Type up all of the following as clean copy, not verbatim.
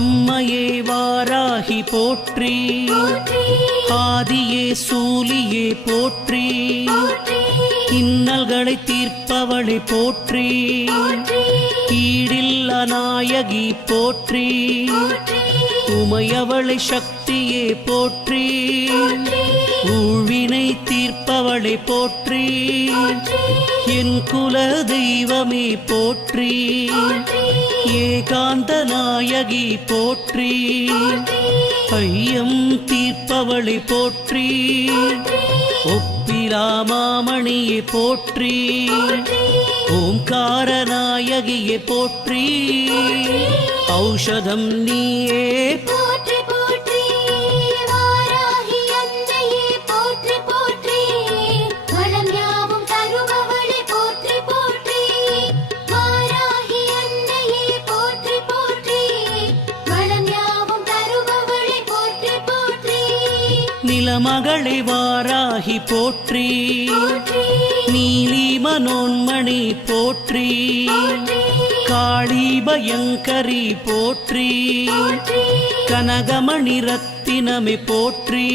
அம்மையே வாராகி போற்றி, ஆதியே சூலியே போற்றி, இன்னல்களை தீர்ப்பவளை போற்றி, ஈடில்ல நாயகி போற்றி, உமையவளை சக்தியே போற்றி, ஊழ்வினை தீர்ப்பவளை போற்றி, என் குல தெய்வமே போற்றி, ஏகாந்த நாயகி போற்றி, ஐயம் தீர்ப்பவளை போற்றி, ஒப்பிலாமாமணியை போற்றி, ஓம்கார நாயகியை போற்றி, ஔஷதம் நீயே போற்றி போற்றி, வாராகி அன்னையே போற்றி போற்றி, வளம் யாவும் தருபவளே போற்றி போற்றி, வாராகி அன்னையே போற்றி போற்றி, வளம் யாவும் தருபவளே போற்றி போற்றி, நிலமகளை வாராகி போற்றி, நீலி மனோன்மணி போற்றி, காளி பயங்கரி போற்றி, கனகமணி ரத்தினமே போற்றி,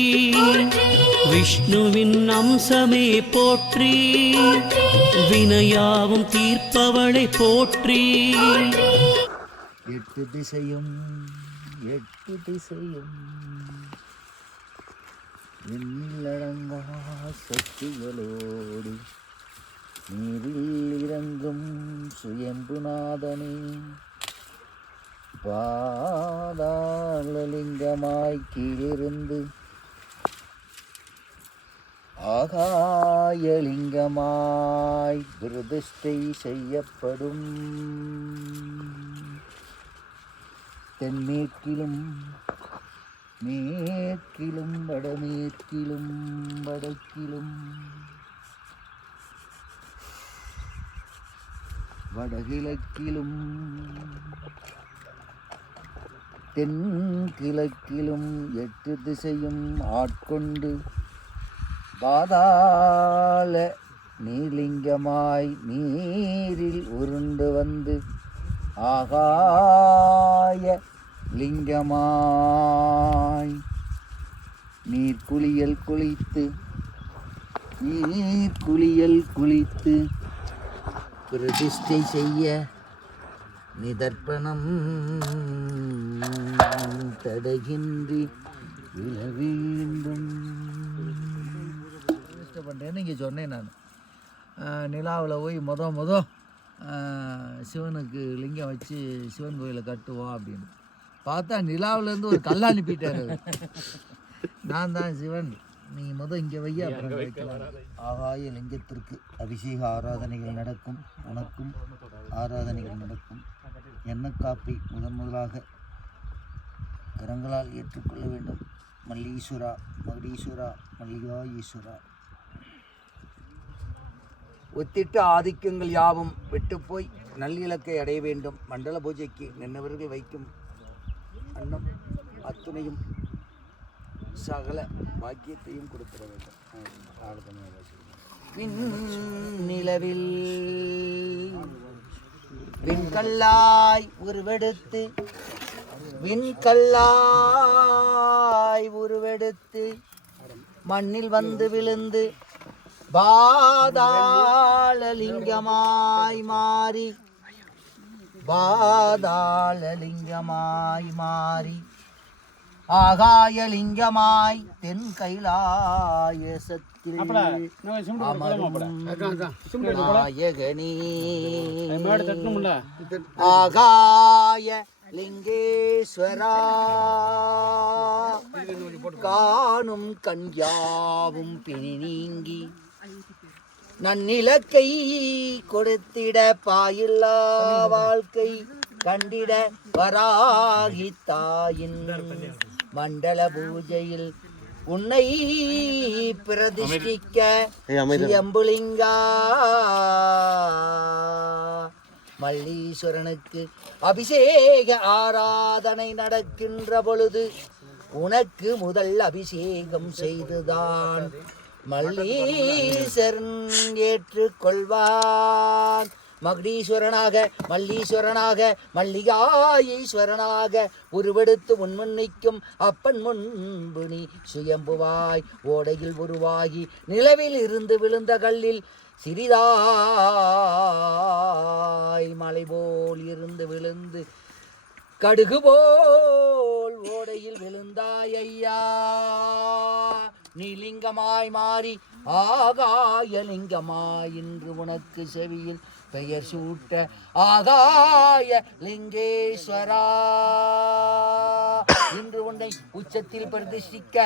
விஷ்ணுவின் அம்சமே போற்றி, வினையாவும் தீர்ப்பவளை போற்றி, எட்டு திசையும் எண்ணிலடங்கா சக்திகளோடு நீரில் இறங்கும் சுயம்புநாதனே, பாதாளலிங்கமாய் கீழிருந்து ஆகாயலிங்கமாய் பிரதிஷ்டை செய்யப்படும், தென்மேற்கிலும் மேற்கிலும் வடமேற்கிலும் வடக்கிலும் வடகிழக்கிலும் தென்கிழக்கிலும் எட்டு திசையும் ஆட்கொண்டு பாதாள நீலிங்கமாய் நீரில் உருண்டு வந்து ஆகாய லிங்கமாய் நீர்க்குளியல் குளித்து பிரதிஷ்டை செய்ய நிதர்ப்பணம் தடைகின்றி விழ வேண்டும். பண்ணுறேன்னு இங்கே சொன்னேன் நான். நிலாவில் போய் முத சிவனுக்கு லிங்கம் வச்சு சிவன் கோயிலை கட்டுவோம் அப்படின்னு பார்த்தா நிலாவிலேருந்து ஒரு கல்லை அனுப்பிட்டார். நான் தான் சிவன், நீ இங்கே வைய அப்புறம் வைக்கலாம். ஆகாய லிங்கத்திற்கு அபிஷேக ஆராதனைகள் நடக்கும், உனக்கும் ஆராதனைகள் நடக்கும். எண்ணக்காப்பை முதலாக கரங்களால் ஏற்றுக்கொள்ள வேண்டும். மல்லீஸ்வரா மகுடீஸ்வரா மல்லிகா ஈஸ்வரா. ஒத்திட்டு ஆதிக்கங்கள் யாவும் விட்டுப்போய் நல்லிலக்கை அடைய வேண்டும். மண்டல பூஜைக்கு நின்றவர்கள் வைக்கும் அன்னம் அத்துணையும் சகல பாக்கியத்தையும் கொடுத்துட வேண்டும். நிலவில் விண்கல்லாய் உருவெடுத்து மண்ணில் வந்து விழுந்து பாதாளலிங்கமாய் மாறி ஆகாயலிங்கமாய் தென் கைலாயசத்தில் நாயகனே ஆகாய லிங்கேஸ்வரா, காணும் கண்யாவும் பிணி நீங்கி நன்னிலக்கை கொடுத்திட பாயில்லா வாழ்க்கை கண்டிட வராகி தாயின் மண்டல பூஜையில் உன்னை பிரதிஷ்டிக்க சியம்புலிங்கா மல்லீஸ்வரனுக்கு அபிஷேக ஆராதனை நடக்கின்ற பொழுது உனக்கு முதல் அபிஷேகம் செய்துதான் மல்லீஸ்வரன் ஏற்றுக்கொள்வான். மகுடீஸ்வரனாக மல்லீஸ்வரனாக மல்லிகா ஈஸ்வரனாக உருவெடுத்து உன்முன் நிற்கும் அப்பன் முன்பு நீ சுயம்புவாய் ஓடையில் உருவாகி நிலவில் இருந்து விழுந்த கல்லில் சிறிதாய் மலை போல் இருந்து விழுந்து கடுகு போல் ஓடையில் விழுந்தாய் ஐயா. நீ லிங்கமாய் மாறி ஆகாய லிங்கமாய் இன்று உனக்கு செவியில் பெயர் சூட்ட ஆகாய லிங்கேஸ்வரா. இன்று உன்னை உச்சத்தில் பிரதிஷ்டிக்க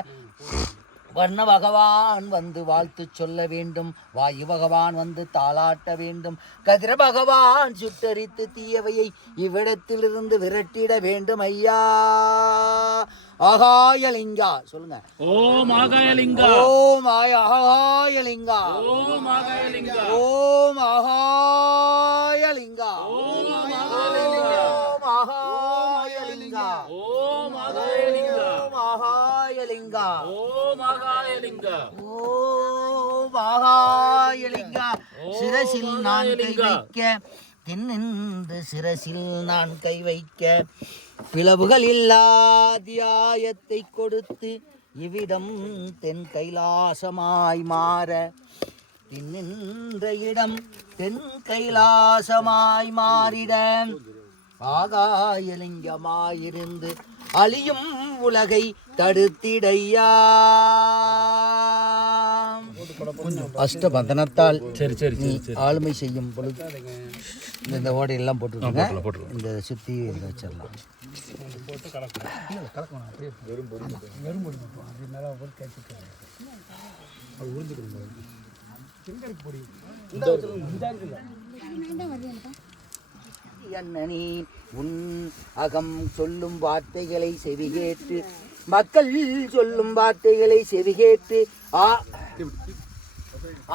வர்ண பகவான் வந்து வாழ்த்து சொல்ல வேண்டும், வாயு பகவான் வந்து தாளாட்ட வேண்டும், கதிர பகவான் சுட்டரித்து தீயவையை இவ்விடத்திலிருந்து விரட்டிட வேண்டும் ஐயா. ஆகாயலிங்கா சொல்லுங்க. ஓம் ஆகாயலிங்கா. ஓம் ஆகாயலிங்கா. ஓம் ஆகாயலிங்கா. ஓம் ஆகாயலிங்கா. ஓம் ஆகாயலிங்கா. ஓம் ஆகாயலிங்கா. ஓம் ஆகாயலிங்கா. ஓம் ஆகாயலிங்கா. ஓம் ஆகாயலிங்கா. ஓம் ஆகாயலிங்கா. சிரசில் நான் கை வைக்க தென்னின்று சிரசில் நான் கை வைக்க பிளவுகள் இல்லாதியாயத்தை கொடுத்து இவ்விடம் தென் கைலாசமாய் மாற நின்ற இடம் தென் கைலாசமாய் மாறிட ஆகாயலிங்கமாயிருந்து அழியும் உலகை தடுத்திடையா. அஷ்டபந்தனத்தால் நீ ஆளுமை செய்யும் பொழுது இந்த ஓடையெல்லாம் போட்டுருங்க. இந்த சுற்றி வச்சிடலாம். அண்ணனே உன் அகம் சொல்லும் வார்த்தைகளை செவிகேற்று மக்கள் சொல்லும் வார்த்தைகளை செவிகேற்று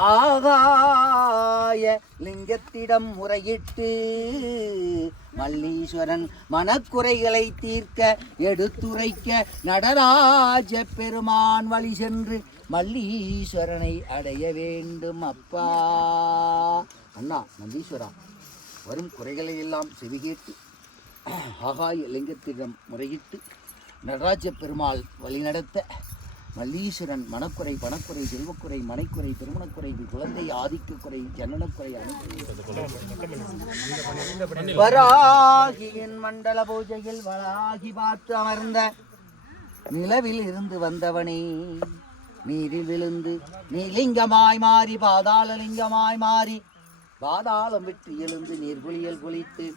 ஆகாய லிங்கத்திடம் முறையிட்டு மல்லீஸ்வரன் மனக்குறைகளை தீர்க்க எடுத்துரைக்க நடராஜ பெருமான் வழி சென்று மல்லீஸ்வரனை அடைய வேண்டும் அப்பா. அண்ணா நந்தீஸ்வரா, வரும் குறைகளை எல்லாம் செவிகேட்டு ஆகாய லிங்கத்திடம் முறையிட்டு நடராஜ பெருமாள் வழிநடத்த மல்லீஸ்வரன் மனக்குறை பணக்குறை செல்வக்குறை மனைக்குறை திருமணக்குறை குழந்தை ஆதிக்க குறை ஜனனக்குறை வராகியின் மண்டல பூஜையில் வராகி பார்த்து அமர்ந்த நிலவில் இருந்து வந்தவனே நீரில் விழுந்து நீலிங்கமாய் மாறி பாதாள லிங்கமாய் மாறி பாதாளம் விட்டு எழுந்து நீர்குளியல் குளித்து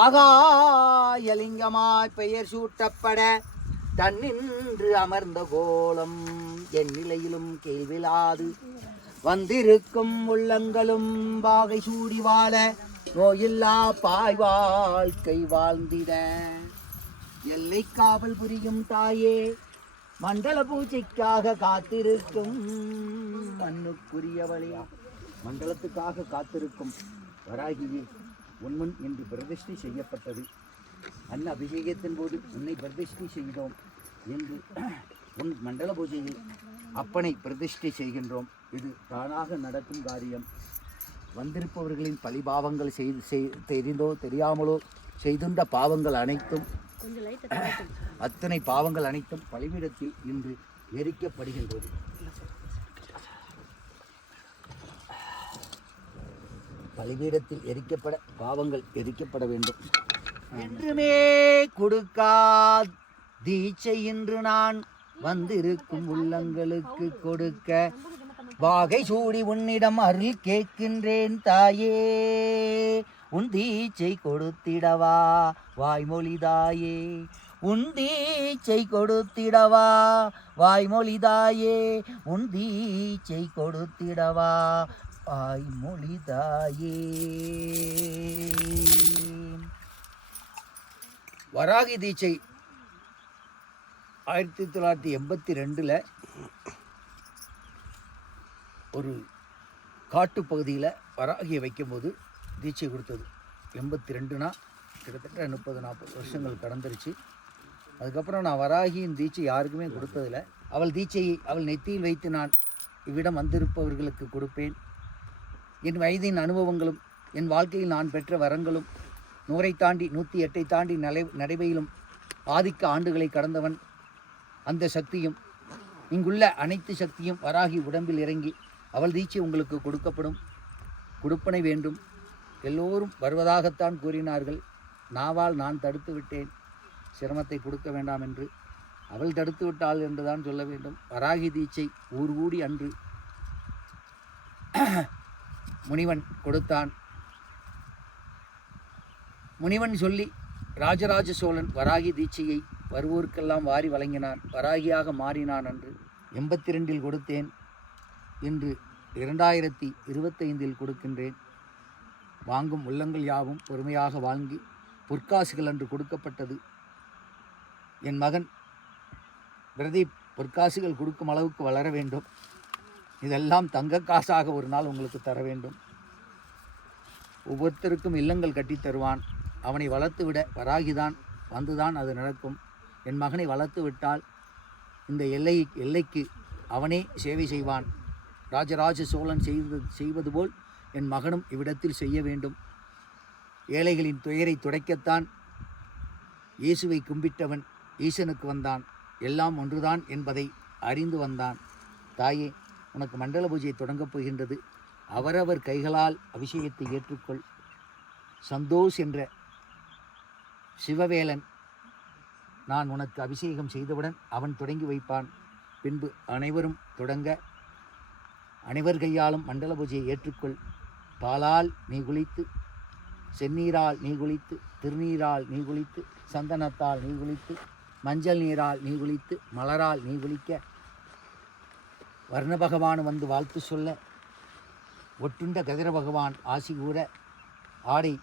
ஆகாயலிங்கமாய் பெயர் சூட்டப்பட தன்னின்று அமர்ந்த கோலம் என் நிலையிலும் கேள்விலாது வந்திருக்கும் உள்ளங்களும் வாகை சூடி வாழ நோயில்லா பாய் வாழ்க்கை வாழ்ந்திட எல்லை காவல் புரியும் தாயே மண்டல பூஜைக்காக காத்திருக்கும் மண்ணுக்குரியவளே மண்டலத்துக்காக காத்திருக்கும் வராகியே உன்முன் இன்று பிரதிஷ்டை செய்யப்பட்டது. அன்ன அபிஷேகத்தின் போது உன்னை பிரதிஷ்டை செய்தோம் என்று உன் மண்டல பூஜையில் அப்பனை பிரதிஷ்டை செய்கின்றோம். இது தானாக நடக்கும் காரியம். வந்திருப்பவர்களின் பழிபாவங்கள் தெரிந்தோ தெரியாமலோ செய்துண்ட பாவங்கள் அனைத்தும் அத்தனை பாவங்கள் அனைத்தும் பலிபீடத்தில் இன்று எரிக்கப்படுகின்றது. பலிபீடத்தில் எரிக்கப்பட பாவங்கள் எரிக்கப்பட வேண்டும். என்றுமே கொடுக்கா தீட்சை இன்று நான் வந்திருக்கும் உள்ளங்களுக்கு கொடுக்க வாகை சூடி உன்னிடம் அருள் கேட்கின்றேன் தாயே. உன் தீட்சை கொடுத்திடவா வாய்மொழிதாயே. உன் தீட்சை கொடுத்திடவா வாய்மொழிதாயே. உன் தீட்சை கொடுத்திடவா வாய்மொழிதாயே. வராகி தீட்சை 1982 ஒரு காட்டுப்பகுதியில் வராகியை வைக்கும்போது தீட்சை கொடுத்தது. 82னா கிட்டத்தட்ட 30-40 வருஷங்கள் கடந்துருச்சு. அதுக்கப்புறம் நான் வராகியின் தீட்சை யாருக்குமே கொடுத்ததில்லை. அவள் தீட்சையை அவள் நெத்தியில் வைத்து நான் இவ்விடம் வந்திருப்பவர்களுக்கு கொடுப்பேன். என் வயதின் அனுபவங்களும் என் வாழ்க்கையில் நான் பெற்ற வரங்களும் 100 தாண்டி 108 தாண்டி நடைபெயிலும் ஆதிக்க ஆண்டுகளை கடந்தவன். அந்த சக்தியும் இங்குள்ள அனைத்து சக்தியும் வராகி உடம்பில் இறங்கி அவள் தீட்சை உங்களுக்கு கொடுக்கப்படும். கொடுப்பனை வேண்டும். எல்லோரும் வருவதாகத்தான் கூறினார்கள். நாவால் நான் தடுத்து விட்டேன், சிரமத்தை கொடுக்க வேண்டாம் என்று. அவள் தடுத்து விட்டாள் என்றுதான் சொல்ல வேண்டும். வராகி தீட்சை ஊர் கூடி அன்று முனிவன் கொடுத்தான். முனிவன் சொல்லி ராஜராஜ சோழன் வராகி தீட்சையை வருவோருக்கெல்லாம் வாரி வழங்கினான். வராகியாக மாறினான். அன்று 82 கொடுத்தேன், இன்று 2025 கொடுக்கின்றேன். வாங்கும் உள்ளங்கள் யாவும் பொறுமையாக வாங்கி பொற்காசுகள் அன்று கொடுக்கப்பட்டது. என் மகன் பிரதீப் பொற்காசுகள் கொடுக்கும் அளவுக்கு வளர வேண்டும். இதெல்லாம் தங்க காசாக ஒரு நாள் உங்களுக்கு தர வேண்டும். ஒவ்வொருத்தருக்கும் இல்லங்கள் கட்டித் தருவான். அவனை வளர்த்து விட வராகிதான் வந்துதான் அது நடக்கும். என் மகனை வளர்த்து விட்டால் இந்த எல்லைக்கு அவனே சேவை செய்வான். ராஜராஜ சோழன் செய்வது போல் என் மகனும் இவ்விடத்தில் செய்ய வேண்டும். ஏழைகளின் துயரை துடைக்கத்தான் இயேசுவை கும்பிட்டவன் ஈசனுக்கு வந்தான். எல்லாம் ஒன்றுதான் என்பதை அறிந்து வந்தான். தாயே, உனக்கு மண்டல பூஜை தொடங்கப் போகின்றது. அவரவர் கைகளால் அபிஷேகத்தை ஏற்றுக்கொள். சந்தோஷ் என்ற சிவவேலன் நான் உனக்கு அபிஷேகம் செய்தவுடன் அவன் தொடங்கி வைப்பான். பின்பு அனைவரும் தொடங்க அனைவர் கையாலும் மண்டல பூஜையை ஏற்றுக்கொள். பாலால் நீ குளித்து, செந்நீரால் நீ குளித்து, திருநீரால் நீ குளித்து, சந்தனத்தால் நீ குளித்து, மஞ்சள் நீரால் நீ குளித்து, மலரால் நீ குளிக்க, வர்ண பகவான் வந்து வாழ்த்து சொல்ல, ஒட்டுண்ட கதிர பகவான் ஆசி கூற, ஆடை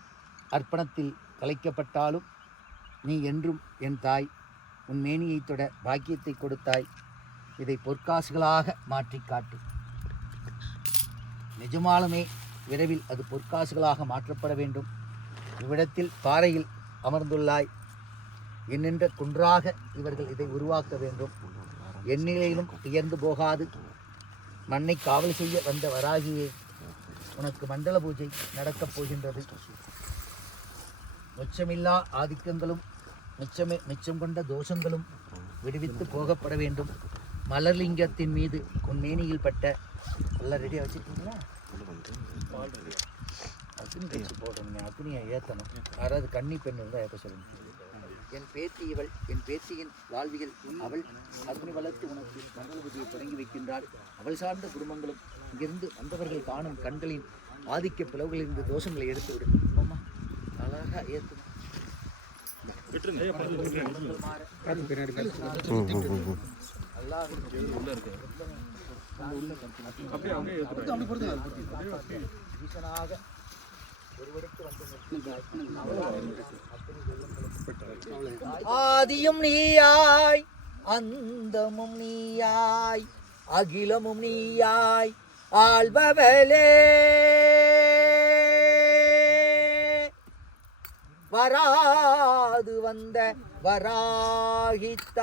அர்ப்பணத்தில் கலைக்கப்பட்டாலும் நீ என்றும் என் தாய். உன் மேனியை தொட பாக்கியத்தை கொடுத்தாய். இதை பொற்காசுகளாக மாற்றி காட்டு. நிஜமாலுமே விரைவில் அது பொற்காசுகளாக மாற்றப்பட வேண்டும். இவ்விடத்தில் பாறையில் அமர்ந்துள்ளாய். என்னென்ற குன்றாக இவர்கள் இதை உருவாக்க வேண்டும். எந்நிலையிலும் உயர்ந்து போகாது மண்ணை காவல் செய்ய வந்த வராகியே, உனக்கு மண்டல பூஜை நடக்கப் போகின்றது. மிச்சமில்லா ஆதிக்கங்களும் மிச்சம் கொண்ட தோஷங்களும் விடுவித்து போகப்பட வேண்டும். மலர்லிங்கத்தின் மீது உன் மேனியில் பட்ட எல்லாம் ரெடியாக வச்சுருக்கீங்களா? அக்னி கட்சி போடணுமே, அக்னியை ஏற்றணும். யாராவது கன்னி பெண் இருந்தால் ஏற்ற சொல்லுங்கள். என் பேத்தி இவள், என் பேத்தியின் வாழ்வியல் அவள். அக்னி வளர்த்து உனக்கு மண்டல பூஜையை தொடங்கி வைக்கின்றாள். அவள் சார்ந்த குடும்பங்களும் இங்கிருந்து வந்தவர்கள் காணும் கண்களின் ஆதிக்க பிளவுகளிலிருந்து தோஷங்களை எடுத்து விடும். ஆமா, அழகாக ஏற்றணும். ஆதியும் நீயாய், அந்தமும் நீயாய், அகிலமும் நீயாய் ஆள்பவளே, வராது வந்த வராகித்தாயே,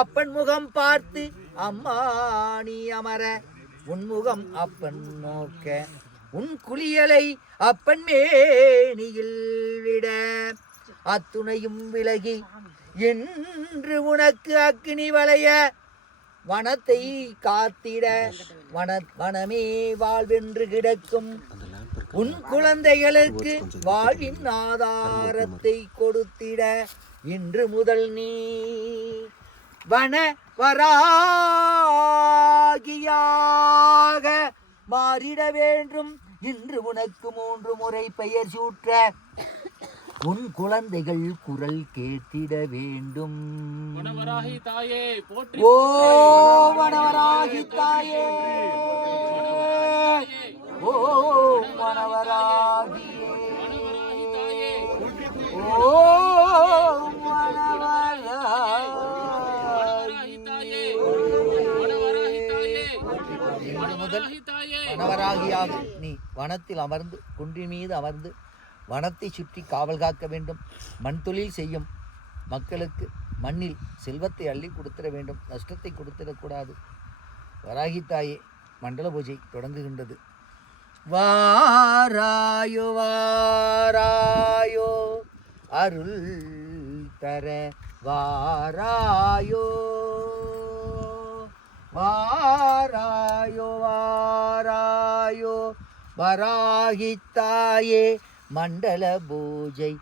அப்பன் முகம் பார்த்து அம்மா நீ அமர, உன்முகம் அப்பன் நோக்க, உன் குளியலை அப்பன் மேனியில் விட, அத்துணையும் விலகி என்று உனக்கு அக்னி வளைய, வனத்தை காத்திட வனமே வாழ்வென்று கிடக்கும் உன் குழந்தைகளுக்கு வாழ்வின் ஆதாரத்தை கொடுத்திட, இன்று முதல் நீ வனவராகியாக மாறிட வேண்டும். இன்று உனக்கு 3 முறை பெயர் சூட்ட உன் குழந்தைகள் குரல் கேட்டிட வேண்டும். வனவராகி தாயே போற்றி. ஓ வனவராகி தாயே, ஓ வனவராகியே, ஓ வனவராகியாக நீ வனத்தில் அமர்ந்து குன்றின் மீது அமர்ந்து வனத்தை சுற்றி காவல் காக்க வேண்டும். மண் தொழில் செய்யும் மக்களுக்கு மண்ணில் செல்வத்தை அள்ளி கொடுத்திட வேண்டும். நஷ்டத்தை கொடுத்திடக்கூடாது. வராகி தாயே, மண்டல பூஜை தொடங்குகின்றது. வாராயோ வாராயோ அருள் தர வாராயோ வாராயோ வாராயோ வராகித்தாயே மண்டல பூஜை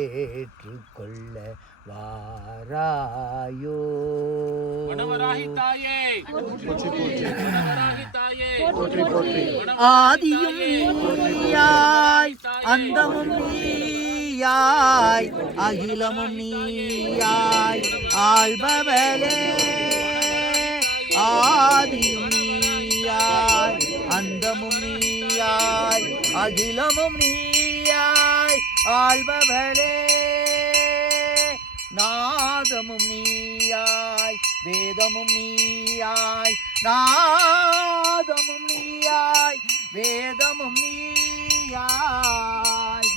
ஏற்றுக்கொள்ள வாராயோ வனவராகி தாயே வனவராகி தாயே ஆதியும் நீயாய் அந்தமும் நீயாய் அகிலமும் நீயாய் ஆள்பவளே ஆதியும் நீயாய் அந்தமும் நீயாய் அகிலமும் நீயாய் ஆள்பவளே நாதமும் நீயாய் வேதமும் நீயாய் நாதமும் நீயாய் வேதமும் நீயாய்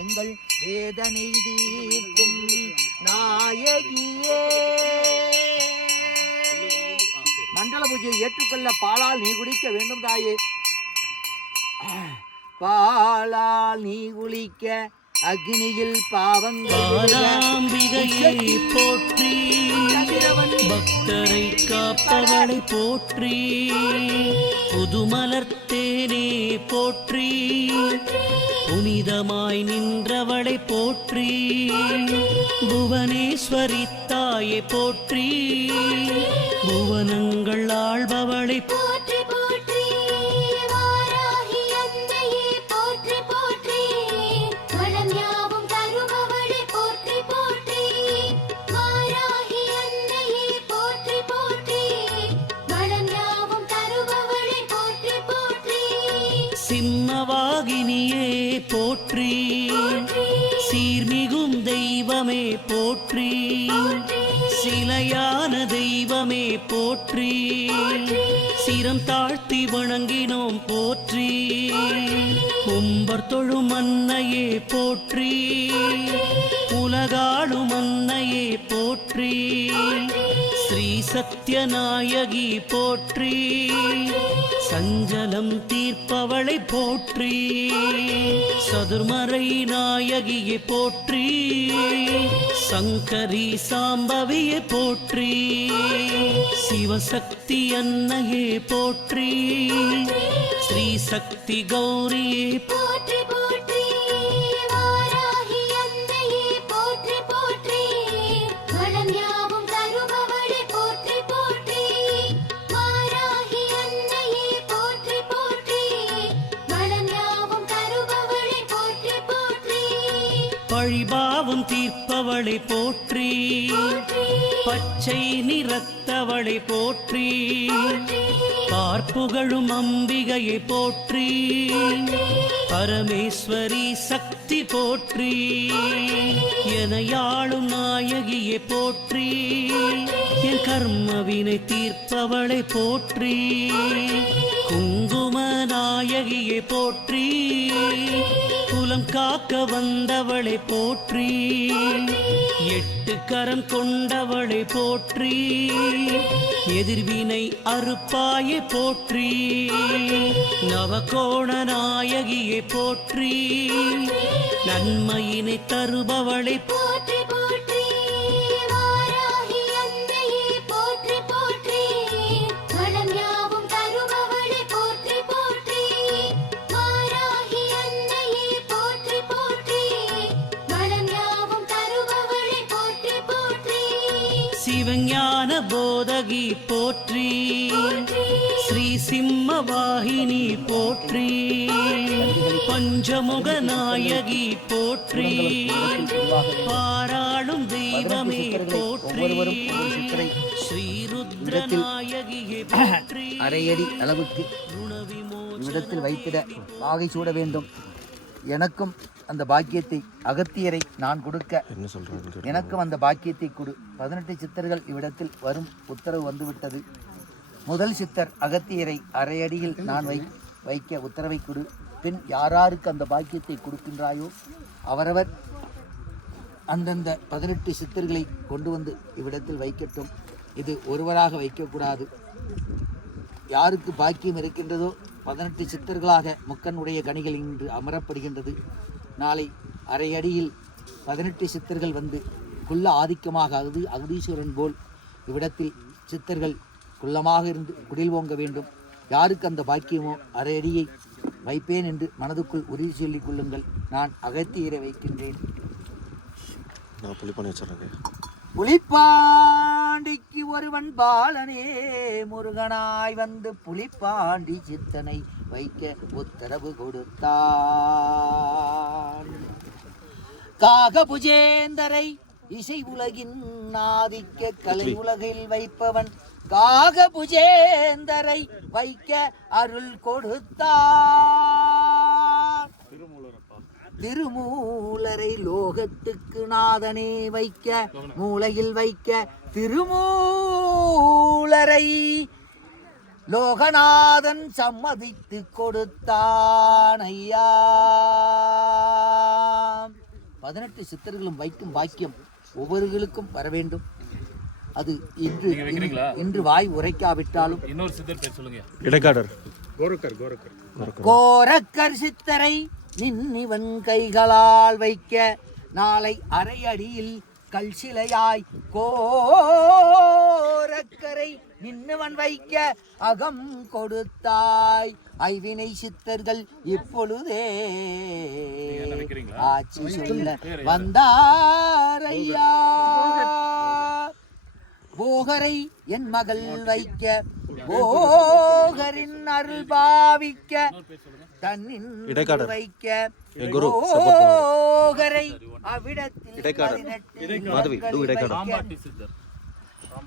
எங்கள் வேதனை தீர்க்கும் நாயகியே மண்டல பூஜையை ஏற்றுக்கொள்ள பாலால் நீ குடிக்க வேண்டும் தாயே பாலால் நீ குளிக்க அக்னியில் பாலாம்பிகையை போற்றி பக்தரை காப்பவளை போற்றி புதுமலர்த்தேனே போற்றி புனிதமாய் நின்றவளை போற்றி புவனேஸ்வரி தாயை போற்றி புவனங்கள் ஆள்பவளை போற்றி போற்றி வாராகி அன்னையே போற்றி போற்றி வளம் யாவும் தருபவளே போற்றி போற்றி வாராகி அன்னையே போற்றி போற்றி வளம் யாவும் தருபவளே போற்றி போற்றி சிம்மவாகினியே போற்றி சீர்மிகும் தெய்வமே போற்றி சிலையான தெய்வமே போற்றி சிரம் தாழ்த்தி வணங்கினோம் போற்றி கும்பர் தொழும் அன்னையே போற்றி உலகாளும் அன்னையே போற்றி ஸ்ரீ சத்யநாயகி போற்றி சஞ்சலம் தீர்ப்பவளை போற்றி சதுர்மறை நாயகியை போற்றி சங்கரி சாம்பவியை போற்றி சிவசக்தி அன்னையே போற்றி ஸ்ரீ சக்தி கௌரியே போற்றி போற்றி வாராகி அன்னையே போற்றி போற்றி வளம் யாவும் தருபவளே போற்றி போற்றி வாராகி அன்னையே போற்றி போற்றி வளம் யாவும் தருபவளே போற்றி போற்றி பழிபாவம் தீர்ப்பவளை போற்றி பச்சை நிறத்தவளை போற்றி பார்ப்புகழும் அம்பிகையை போற்றி பரமேஸ்வரி சக்தி போற்றி எனையாளும் நாயகியை போற்றி என் கர்மவினை தீர்ப்பவளை போற்றி குங்கும நாயகியை போற்றி குலம் காக்க வந்தவளை போற்றி எட்டு கரம் கொண்டவளை போற்றி எதிர்வினை அறுப்பாயை போற்றி நவகோண நாயகியை போற்றி நன்மையினை தருபவளை போற்றி போற்றி வாராகி அன்னையே போற்றி போற்றி வளம் யாவும் தருபவளே போற்றி போற்றி வாராகி அன்னையே போற்றி போற்றி வளம் யாவும் தருபவளே போற்றி போற்றி சிவஞான போதகி போற்றி ஸ்ரீ சிம்மவாகினி போற்றி பஞ்சமுக நாயகி போற்றி பாராளும் தெய்வமே போற்றி ஸ்ரீருத்ர நாயகியை போற்றி அரையடி அளவுக்கு இவ்விடத்தில் வைத்திட வாகை சூட வேண்டும். எனக்கும் அந்த பாக்கியத்தை அகத்தியரை நான் கொடுக்க எனக்கும் அந்த பாக்கியத்தை கொடு. 18 சித்தர்கள் இவ்விடத்தில் வரும் உத்தரவு வந்துவிட்டது. முதல் சித்தர் அகத்தியரை அரையடியில் நான் வைக்க உத்தரவை கொடு. பின் யாராருக்கு அந்த பாக்கியத்தை கொடுக்கின்றாயோ அவரவர் அந்தந்த 18 சித்தர்களை கொண்டு வந்து இவ்விடத்தில் வைக்கட்டும். இது ஒருவராக வைக்கக்கூடாது. யாருக்கு பாக்கியம் இருக்கின்றதோ 18 சித்தர்களாக முக்கனுடைய கனிகள் இன்று அமரப்படுகின்றது. நாளை அரை அடியில் 18 சித்தர்கள் வந்து குள்ள ஆதிக்கமாக அகதீஸ்வரன் போல் இவ்விடத்தில் சித்தர்கள் குள்ளமாக இருந்து குடில் ஓங்க வேண்டும். யாருக்கு அந்த பாக்கியமோ அரை அடியை வைப்பேன் என்று மனதுக்குள் உறுதி சொல்லிக் கொள்ளுங்கள். நான் அகத்தியரை வைக்கின்றேன். நான் புளிப்பாண்டி வச்சிடறேன். புலிப்பாண்டிக்கு ஒருவன் பாலனே முருகனாய் வந்து புலிப்பாண்டி சித்தனை வைக்க உத்தரவு கொடுத்தான். காகபுஜேந்தரை இசை உலகின் ஆதிக்க கலை உலகில் வைப்பவன் காகபுஜேந்தரை வைக்க அருள் கொடுத்தான். திருமூலரை லோகத்துக்கு நாதனே வைக்க மூலையில் வைக்க திருமூலரை லோகநாதன் சம்மதித்து கொடுத்தான் ஐயா. 18 சித்தர்களும் வைக்கும் பாக்கியம் ஒவ்வொருவர்களுக்கும் வர வேண்டும். அது இன்று வாய் உரைக்காவிட்டாலும் இன்னொரு சித்தர் பேர் சொல்லுங்க. இடைக்காடர் கோரக்கர் சித்தரை நின்னிவன் கைகளால் வைக்க நாளை அரை அடியில் கல் சிலையாய் கோரக்கரை நின்னுவன் வைக்க அகம் கொடுத்தாய். ஐவினை சித்தர்கள் இப்பொழுதே ஆட்சி சொல்ல வந்தாரையா. போகரை என் மகள் வைக்க போகரின் அருள் பாவிக்க தன்னின் வைக்க போகரை அவ்விடத்தில்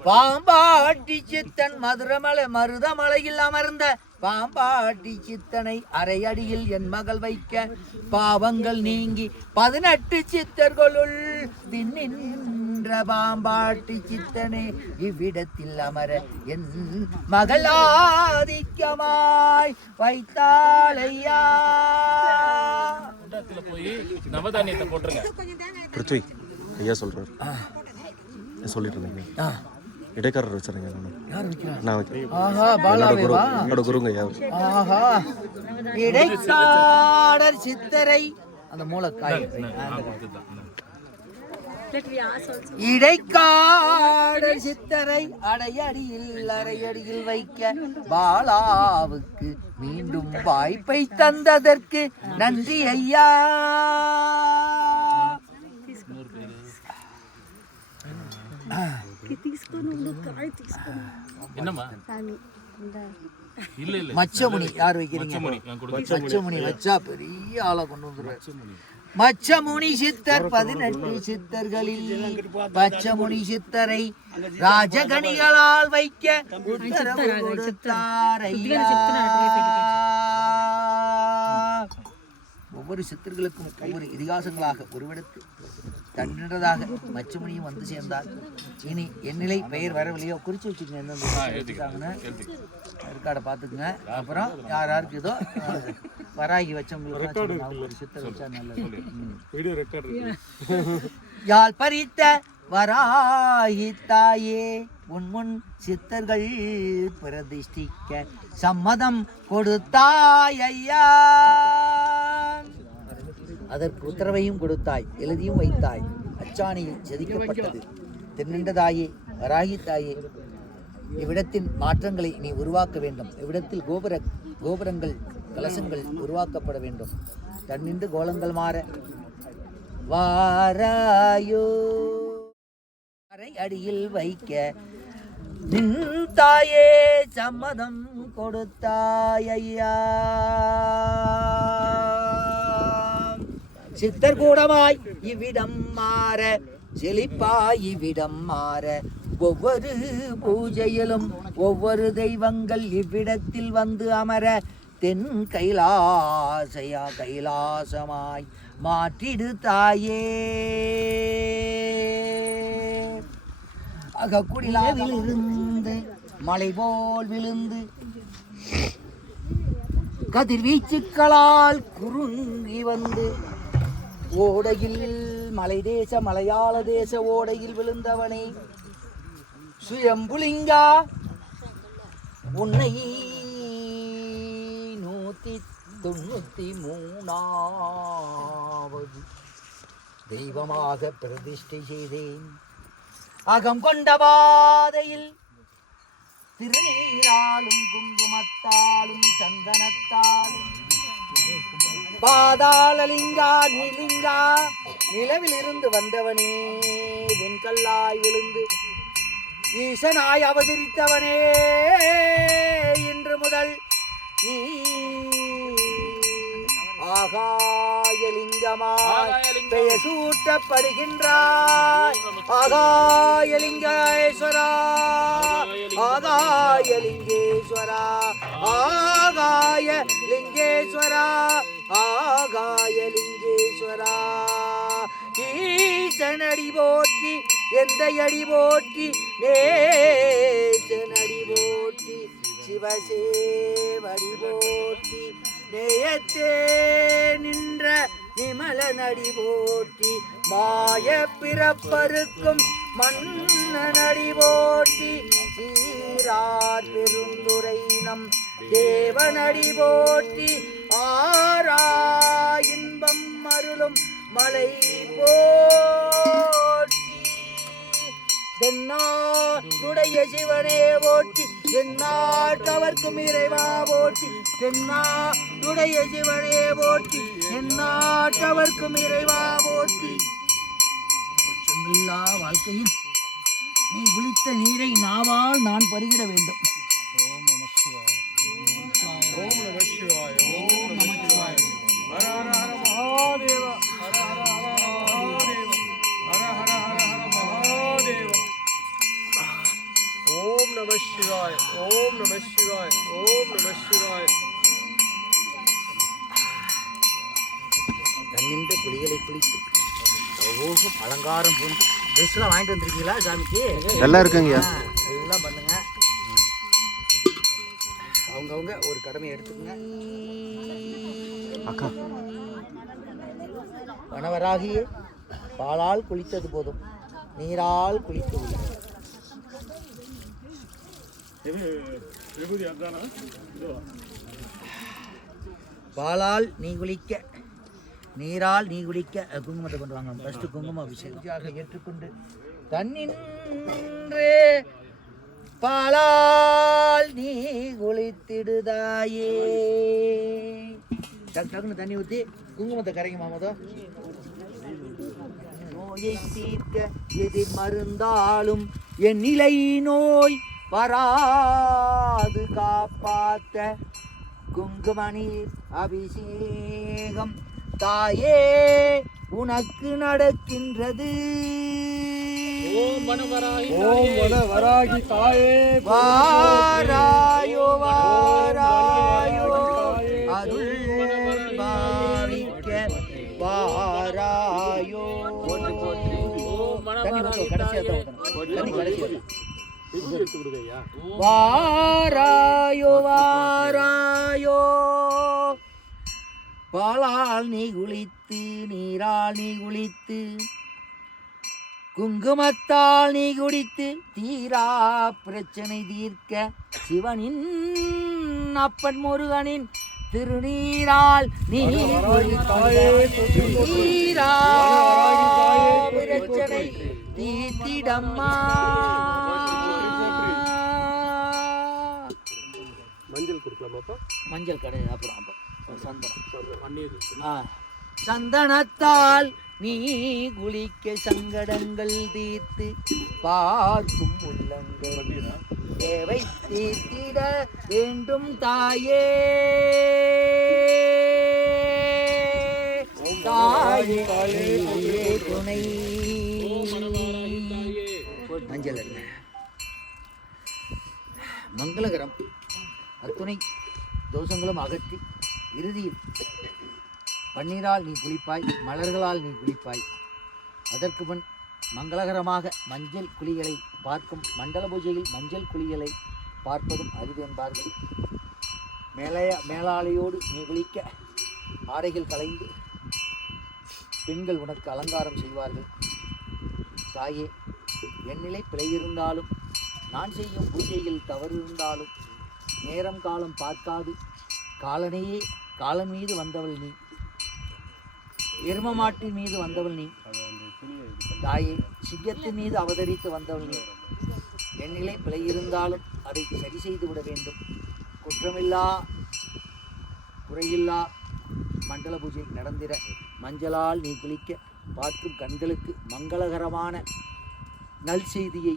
பாம்பாட்டி சித்தன் மருதமலையில் அமர்ந்த பாம்பாட்டி சித்தனை அரை அடியில் என் மகள் வைக்க பாவங்கள் நீங்கி 18 சித்தர்களுள் நின்ற பாம்பாட்டி சித்தனே இவ்விடத்தில் அமர என் மகள் ஆதிக்கமாய் வைத்தாளையா. போய் நவதானியத்தை போட்டுருங்க. பிருத்வி ஐயா சொல்றாரு. சொல்லிட்டு இருந்தீங்க. இடைக்காரர் வச்சிருங்க. நான் என்னோட குருங்க ஐயா. இடைக்காடர் சித்தரை அந்த மூலக்காய் இடைக்காடர் சித்தரை அடையடியில் அரையடியில் வைக்க பாலாவுக்கு மீண்டும் வாய்ப்பை தந்ததற்கு நன்றி ஐயா. என்னம்மா இல்ல இல்ல மச்சமுனி யார் வைக்கிறீங்க? மச்சமுனி வச்சா பெரிய ஆளை கொண்டு வந்துருவார். மச்சமுனி சித்தர் 18 சித்தர்களில் மச்சமுனி சித்தரை ராஜகணிகளால் வைக்க உத்தரவு கொடுத்தார் ஐயா. ஒவ்வொரு சித்தர்களுக்கும் ஒவ்வொரு இதிகாசங்களாக ஒருவிடத்து தன்னின்றதாக மச்சமுனியும் வந்து சேர்ந்தார். இனி என்னிலை பெயர் வரவில்லையோ குறிச்சு வச்சுக்கோங்க. எந்தெந்தாங்கன்னு ரெக்கார்டை பார்த்துக்குங்க. அப்புறம் யார் யாருக்கு ஏதோ வராகி வச்சவங்களுக்கு ஒரு சித்தர் வச்சா நல்லது. யாழ் பறித்த வராகி தாயே உன் சித்தர்கள் பிரதிஷ்டிக்க சம்மதம் கொடுத்தாய் ஐயா. அதற்கு உத்தரவையும் கொடுத்தாய், எழுதியும் வைத்தாய். அச்சாணியில் செதுக்கப்பட்டது. தென்னின்றதாயே வராகி தாயே, இவ்விடத்தின் மாற்றங்களை நீ உருவாக்க வேண்டும். இவ்விடத்தில் கோபுரங்கள் கலசங்கள் உருவாக்கப்பட வேண்டும். தன்னின்று கோலங்கள் மாற வாராயோ. அரை அடியில் வைக்க நின் தாயே சம்மதம் கொடுத்தாய் ஐயா. சித்தர் கூடமாய் இவ்விடம் மாற செழிப்பாய் இவ்விடம் மாற ஒவ்வொரு பூஜையிலும் ஒவ்வொரு தெய்வங்கள் இவ்விடத்தில் வந்து அமர தென் கைலாசமாய் மாற்றிடு தாயே. அகக்குடிலாவில் இருந்து மலை போல் விழுந்து கதிர்வீச்சுக்களால் குறுங்கி வந்து ஓடையில் மலையாள தேச ஓடையில் விழுந்தவனே சுயம்புலிங்கா உன்னை 1093வது தெய்வமாக பிரதிஷ்டை செய்தேன். அகம் கொண்ட பாதையில் திருநீராலும் குங்குமத்தாலும் சந்தனத்தாலும் பாதாளலிங்கா நீலிங்கா நிலவிலிருந்து வந்தவனே வெண்கல்லாய் விழுந்து ஈசனாய் அவதரித்தவனே இன்று முதல் நீ ஆகாயலிங்கமாய் பெயர் சூட்டப்படுகின்றாய். ஆகாயலிங்கேஸ்வரா ஆகாயலிங்கேஸ்வரா ஆகாயலிங்கேஸ்வரா ஆகாயலிங்கேஸ்வரா. ஈசனடி போற்றி எந்தையடி போற்றி நேசனடி போற்றி சிவசேவடி போற்றி நேயத்தே நின்ற நிமலனடி போற்றி மாய பிறப்பருக்கும் மன்னனடி போற்றி சீரார் பெருந்துரை நம் தேவனடி போற்றி ஆரா இன்பம் அருளும் மலை போற்றி. தென்னாடுடைய சிவனே போற்றி எந்நாட்டவர்க்கும் இறைவா போற்றி. தென்னாடுடைய சிவனே போற்றி எந்நாட்டவர்க்கும் இறைவா போற்றி. குற்றமில்லா வாழ்க்கையில் நீ குளித்த நீரை நாவால் நான் பருகிட வேண்டும். ஓம் நம சிவாய ஓம் நம சிவாய ஓம் நம சிவாய ஹர ஹர ஹர மகாதேவ ஹர ஹர ஹர மகாதேவ ஹர ஹர ஹர ஹர மகாதேவ ஓம் நம சிவாய ஓம் நம சிவாய ஓம் நம சிவாய. தன்னின்ற குளிகளை குளித்து ஓகம் அலங்காரம் பூண்டு ட்ரெஸ்லாம் வாங்கிட்டு வந்துருக்கீங்களா சாமிக்கு? எல்லாம் இருக்குங்கய்யா. எல்லாம் பண்ணுங்க. அவங்கவுங்க ஒரு கடமையை எடுத்துக்கங்க. அக்கா கணவராகிய பாலால் குளித்தது போதும், நீரால் குளித்தது பாலால் நீ குளிக்க நீரால் நீ குளிக்க குங்குமத்தை கொண்டு வாங்க. ஃபர்ஸ்ட் குங்கும அபிஷேகம் ஏற்றுக்கொண்டு தன்னின்றே பாலால் நீ குளித்திடுதாயே. டக்குன்னு தண்ணி ஊற்றி குங்குமத்தை கரைக்குமா மொதல். நோயை தீர்க்க எது மருந்தாலும் என் நிலை நோய் வராது காப்பாத்த குங்கும நீர் அபிஷேகம் தாயே உனக்கு நடக்கின்றது. ஓம் வனவராகி தாயே வாராயோ வாராயோ அருள் பாவிக்க வாராயோ. தண்ணி கடைசியாக தண்ணி கடைசியாக வாராயோ வாராயோ. பாலால் நீ குளித்து நீரால் நீ குளித்து குங்குமத்தால் நீ குடித்து தீரா பிரச்சனை தீர்க்க சிவனின் அப்பன் முருகனின் திருநீரால் நீ தீரா பிரச்சனை தீர்த்திடம்மா. மஞ்சள் கொடுக்கலாமாப்பா? மஞ்சள் கடை அப்புறம் சந்தனம் சந்தனத்தால் நீ குளிக்க சங்கடங்கள் தீர்த்து பார்க்கும் உள்ளங்கள் தேவை தீர்த்திட வேண்டும் தாயே. தாயே துணை மஞ்சள் என்ன மங்களகரம் அத்துணை தோஷங்களும் அகற்றி இறுதியில் பன்னீரால் நீ குளிப்பாய், மலர்களால் நீ குளிப்பாய். அதற்கு முன் மங்களகரமாக மஞ்சள் குளிகளை பார்க்கும் மண்டல பூஜையில் மஞ்சள் குளிகளை பார்ப்பதும் அரிது என்பார்கள். மேலாளையோடு நீ குளிக்க ஆடைகள் கலைந்து பெண்கள் உனக்கு அலங்காரம் செய்வார்கள். தாயே, என் நிலை பிழை இருந்தாலும் நான் செய்யும் பூஜையில் தவறு இருந்தாலும் நேரம் காலம் பார்க்காது காலன் மீது வந்தவள் நீ, எரும மாட்டின் மீது வந்தவள் நீ தாயே, சிங்கத்தின் மீது அவதரித்து வந்தவள் நீ. என்னிலே பிழை இருந்தாலும் அதை சரி செய்து விட வேண்டும். குற்றமில்லா குறையில்லா மண்டல பூஜை நடந்திட மஞ்சளால் நீ குளிக்க பார்க்கும் கண்களுக்கு மங்களகரமான நல் செய்தியை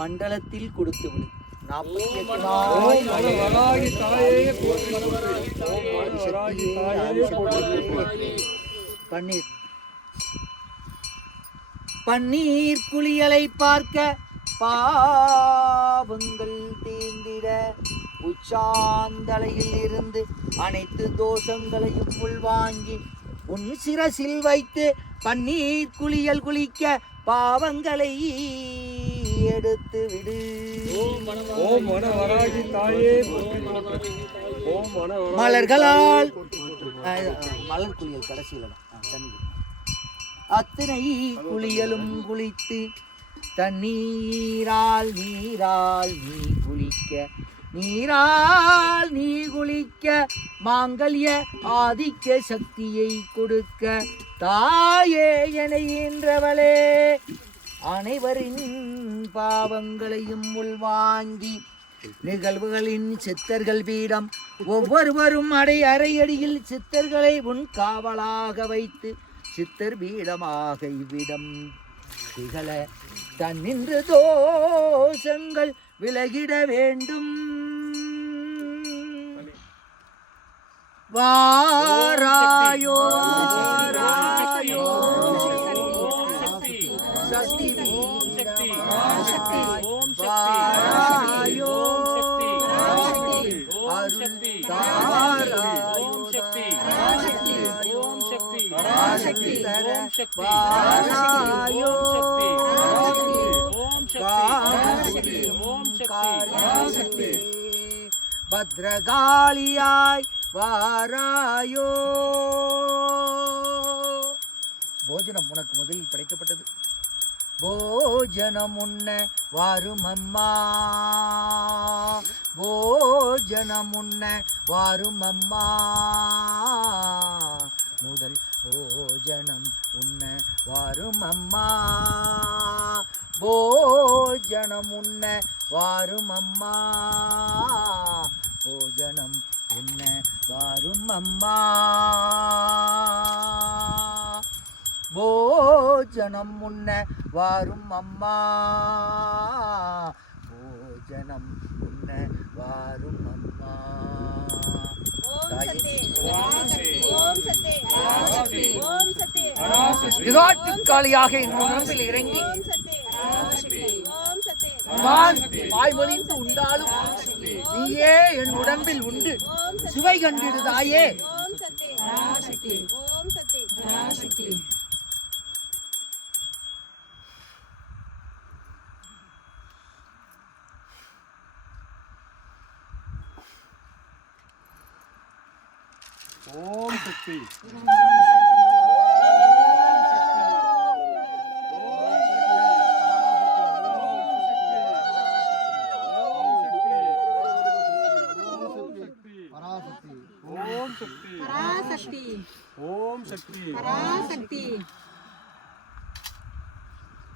மண்டலத்தில் கொடுத்து விடு. 48 நாள் வராகி தாயே போற்றி போற்றி. ஓம் வராகி தாயே போற்றி போற்றி. பன்னீர் பன்னீர் குளியலை பார்க்க பாவங்கள் தீர்ந்திட உச்சாந்தலையில் இருந்து அனைத்து தோஷங்களையும் உள்வாங்கி உன் சிரசில் வைத்து பன்னீர் குளியல் குளிக்க பாவங்களை எடுத்து விடு. ஓம் வராகி தாயே போற்றி போற்றி. ஓம் வராகி மலர்களால் மலர் குளியல் கடைசியில் அத்தனை குளியலும் குளித்து தண்ணீரால் நீரால் நீ குளிக்க, நீரால் நீ குளிக்க மாங்கல்ய ஆதிக்க சக்தியை கொடுக்க தாயே எனைகின்றவளே, அனைவரின் பாவங்களையும் உள்வாங்கி நிகழ்வுகளின் சித்தர்கள் பீடம் ஒவ்வொருவரும் அரையடியில் சித்தர்களை உன் காவலாக வைத்து சித்தர் பீடமாக இவ்விடம் திகழ தன்னின்று தோஷங்கள் விலகிட வேண்டும். வாராயோ வாராயோ சக்தி வாராயோ அருள் தாராயோ சக்தி தர வாராயோ சக்தி பத்ரகாளியாய் வாராயோ. போஜனம் உனக்கு முதலில் படைக்கப்பட்டது. போஜனம் உண்ண வாரும் அம்மா, போஜனம் உண்ண வாரும் அம்மா, முதல் போஜனம் உண்ண வாரும் அம்மா, போஜனம் உண்ண வாரும் அம்மா, போஜனம் உண்ண வாரும் அம்மா, போஜனம் உண்ண வாரும் அம்மா, போஜனம் உண்ண வாரும் அம்மா. காளியாக என் உடம்பில் இறங்கி வாய்மொழிந்து உண்டாலும் நீயே என் உடம்பில் உண்டு சுவை கண்டிடு தாயே. ஓம் சக்தி.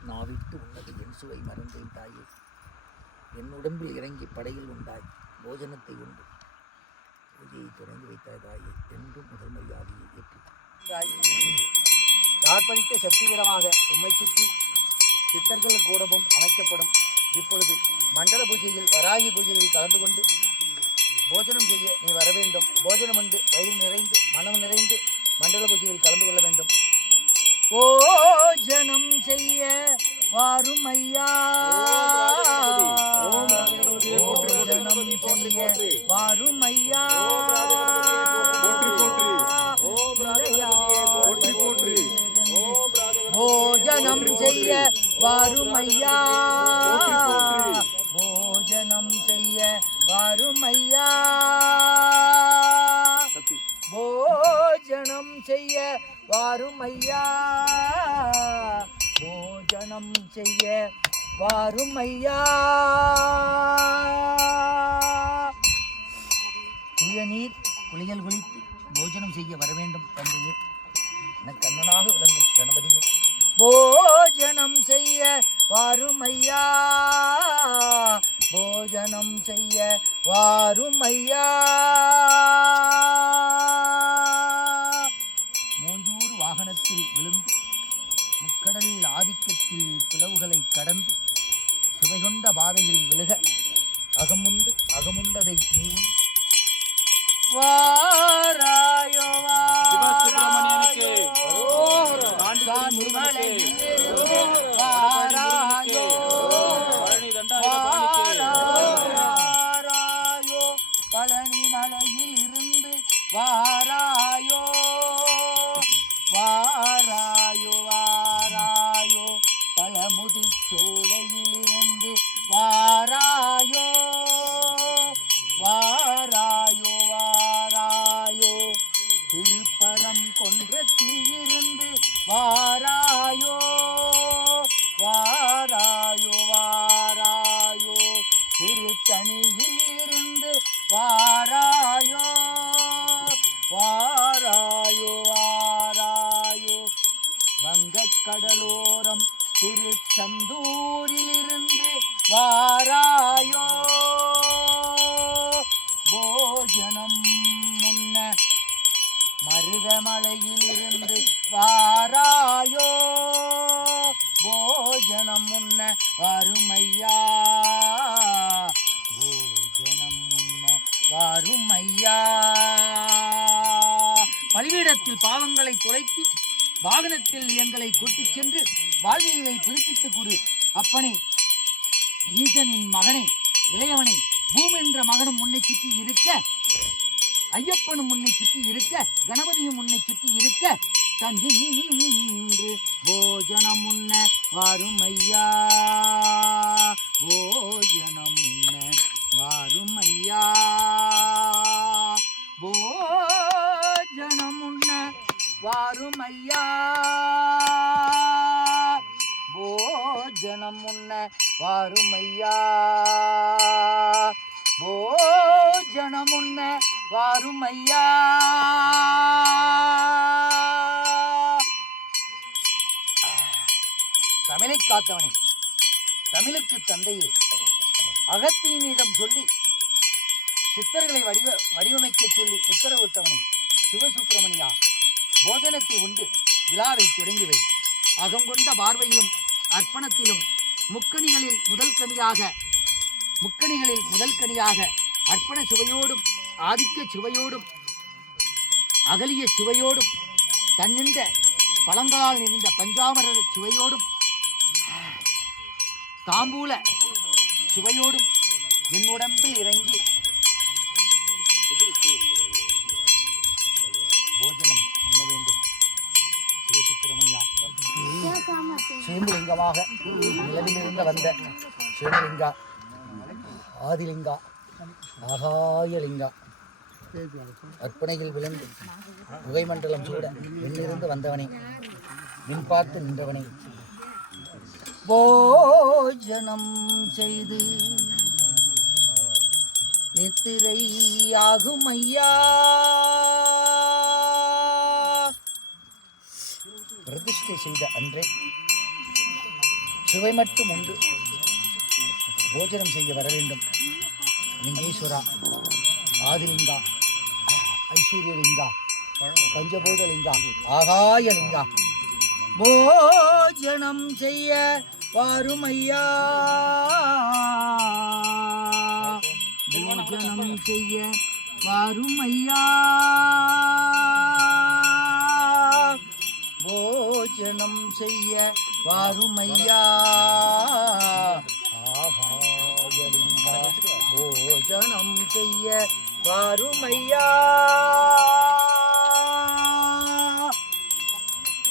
நாவிட்டு உன்னது என் சுவை மறந்தேன் தாயே, என் உடம்பில் இறங்கி படையில் உண்டாய் போஜனத்தை உண்டு பூஜையை தொடங்கி வைத்தாய் தாயே, என்றும் முதல் மரியாதையை ஏற்றி யார்பணித்த சக்திகரமாக உம்மை சுற்றி சித்தர்கள் கூடமும் அமைக்கப்படும். இப்பொழுது மண்டல பூஜையில் வராகி பூஜையில் கலந்து கொண்டு போஜனம் செய்ய நீ வர வேண்டும். போஜனம் உண்டு வயிறு நிறைந்து மனம் நிறைந்து மண்டல பூஜையில் கலந்து கொள்ள வேண்டும். போஜனம் செய்ய வாரும் ஐயா, போஜனம் செய்ய வாரும் ஐயா, போஜனம் செய்ய வாரும் ஐயா, போஜனம் செய்ய வாரும் ஐயா, போஜனம் செய்ய வாரும் ஐயா, போஜனம் செய்ய வாரும் ஐயா. தூய நீர் குளியல் குளித்து போஜனம் செய்ய வர வேண்டும் தந்தையே. எனக்கு அண்ணனாக விளங்கும் கணபதியே, போஜனம் செய்ய வாருமையா, போஜனம் செய்ய வாருமையா. மூஞ்சூர் வாகனத்தில் விழுந்து முக்கடல் ஆதிக்கத்தில் பிளவுகளை கடந்து சுவைகொண்ட பாதையில் விழுக அகமுண்டு அகமுண்டதை நீ வாராயோ சிவசுப்பிரமணியனுக்கு வாராயோ பழனி தண்டாயுதபாணிக்கு வாராயோ பழனி மலையில் இருந்து வாராயோ வாராயோ வாராயோ பழமுதிர் சோலையில் இருந்து வாராயோ வாராயோ வாராயோ திருப்பரம் கொன்றத்தில் இருந்து வாராயோ வாராயோ வாராயோ திருத்தணியில் இருந்து வாராயோ வாராயோ வாராயோ வங்கக்கடலோரம் திருச்செந்தூரிலிருந்து வாராயோ போஜனம் முன்ன மருதமலையிலிருந்து வாராயோ போஜனம் முன்ன வாருமையா போஜனம் முன்ன வாருமையா. பலிபீடத்தில் பாவங்களை துளைத்து வாகனத்தில் எங்களை கூட்டிச் சென்று வாழ்வியலை புதுப்பித்துக் கொடு அப்பனே. ஈசனின் மகனே, இளையவனே, பூம் என்ற மகனும் முன்னை சுற்றி இருக்க, ஐயப்பனும் முன்னை சுற்றி இருக்க, கணபதியும் முன்னை சுற்றி இருக்க, தந்தின்று போஜனம் முன்ன வாருமையா போஜனம் முன்ன வாருமையா போஜனம் முன்ன வாருமையா போஜனம் முன்ன வாருமையா போஜனம் முன்ன வாருமையா. தமிழை காத்தவனே, தமிழுக்கு தந்தையே, அகத்தியனிடம் சொல்லி சித்தர்களை வடிவமைக்க சொல்லி உத்தரவிட்டவனே சிவசுப்பிரமணியா, போஜனத்தை உண்டு விழாவை தொடங்கி வை. அகம் கொண்ட பார்வையிலும் அர்ப்பணத்திலும் முக்கணிகளில் முதல் கனியாக அர்ப்பண சுவையோடும் ஆதிக்க சுவையோடும் அகலிய சுவையோடும் தன்னின்ற பழங்களால் நிறைந்த பஞ்சாமர சுவையோடும் தாம்பூல சுவையோடும் என் உடம்பில் இறங்கி போஜனம் உண்ண வேண்டும். சிவசுப்பிரமணியா, சுயம்புலிங்கமாக நிலவிலிருந்து வந்த சுயம்புலிங்கா, ஆதிலிங்கா, ஆகாயலிங்கா, அர்ப்பணையில் விழுந்து புகைமண்டலம் சூட விண்ணிருந்து வந்தவனே, விண் பார்த்து நின்றவனே, போஜனம் செய்து நித்திரையாகும் ஐயா. பிரதிஷ்டை செய்த அன்றே சுவை மட்டும் உண்டு போஜனம் செய்ய வர வேண்டும். லிங்கேஸ்வரா, ஆதிலிங்கா, ஐஸ்வர்யலிங்கா, பஞ்சபூதலிங்கா, ஆகாயலிங்கா, போஜனம் செய்ய வாருமையா போஜனம் செய்ய வாருமையா போஜனம் செய்ய வாருமையா ஆகாயலிங்கா, போஜனம் செய்ய வாருமையா.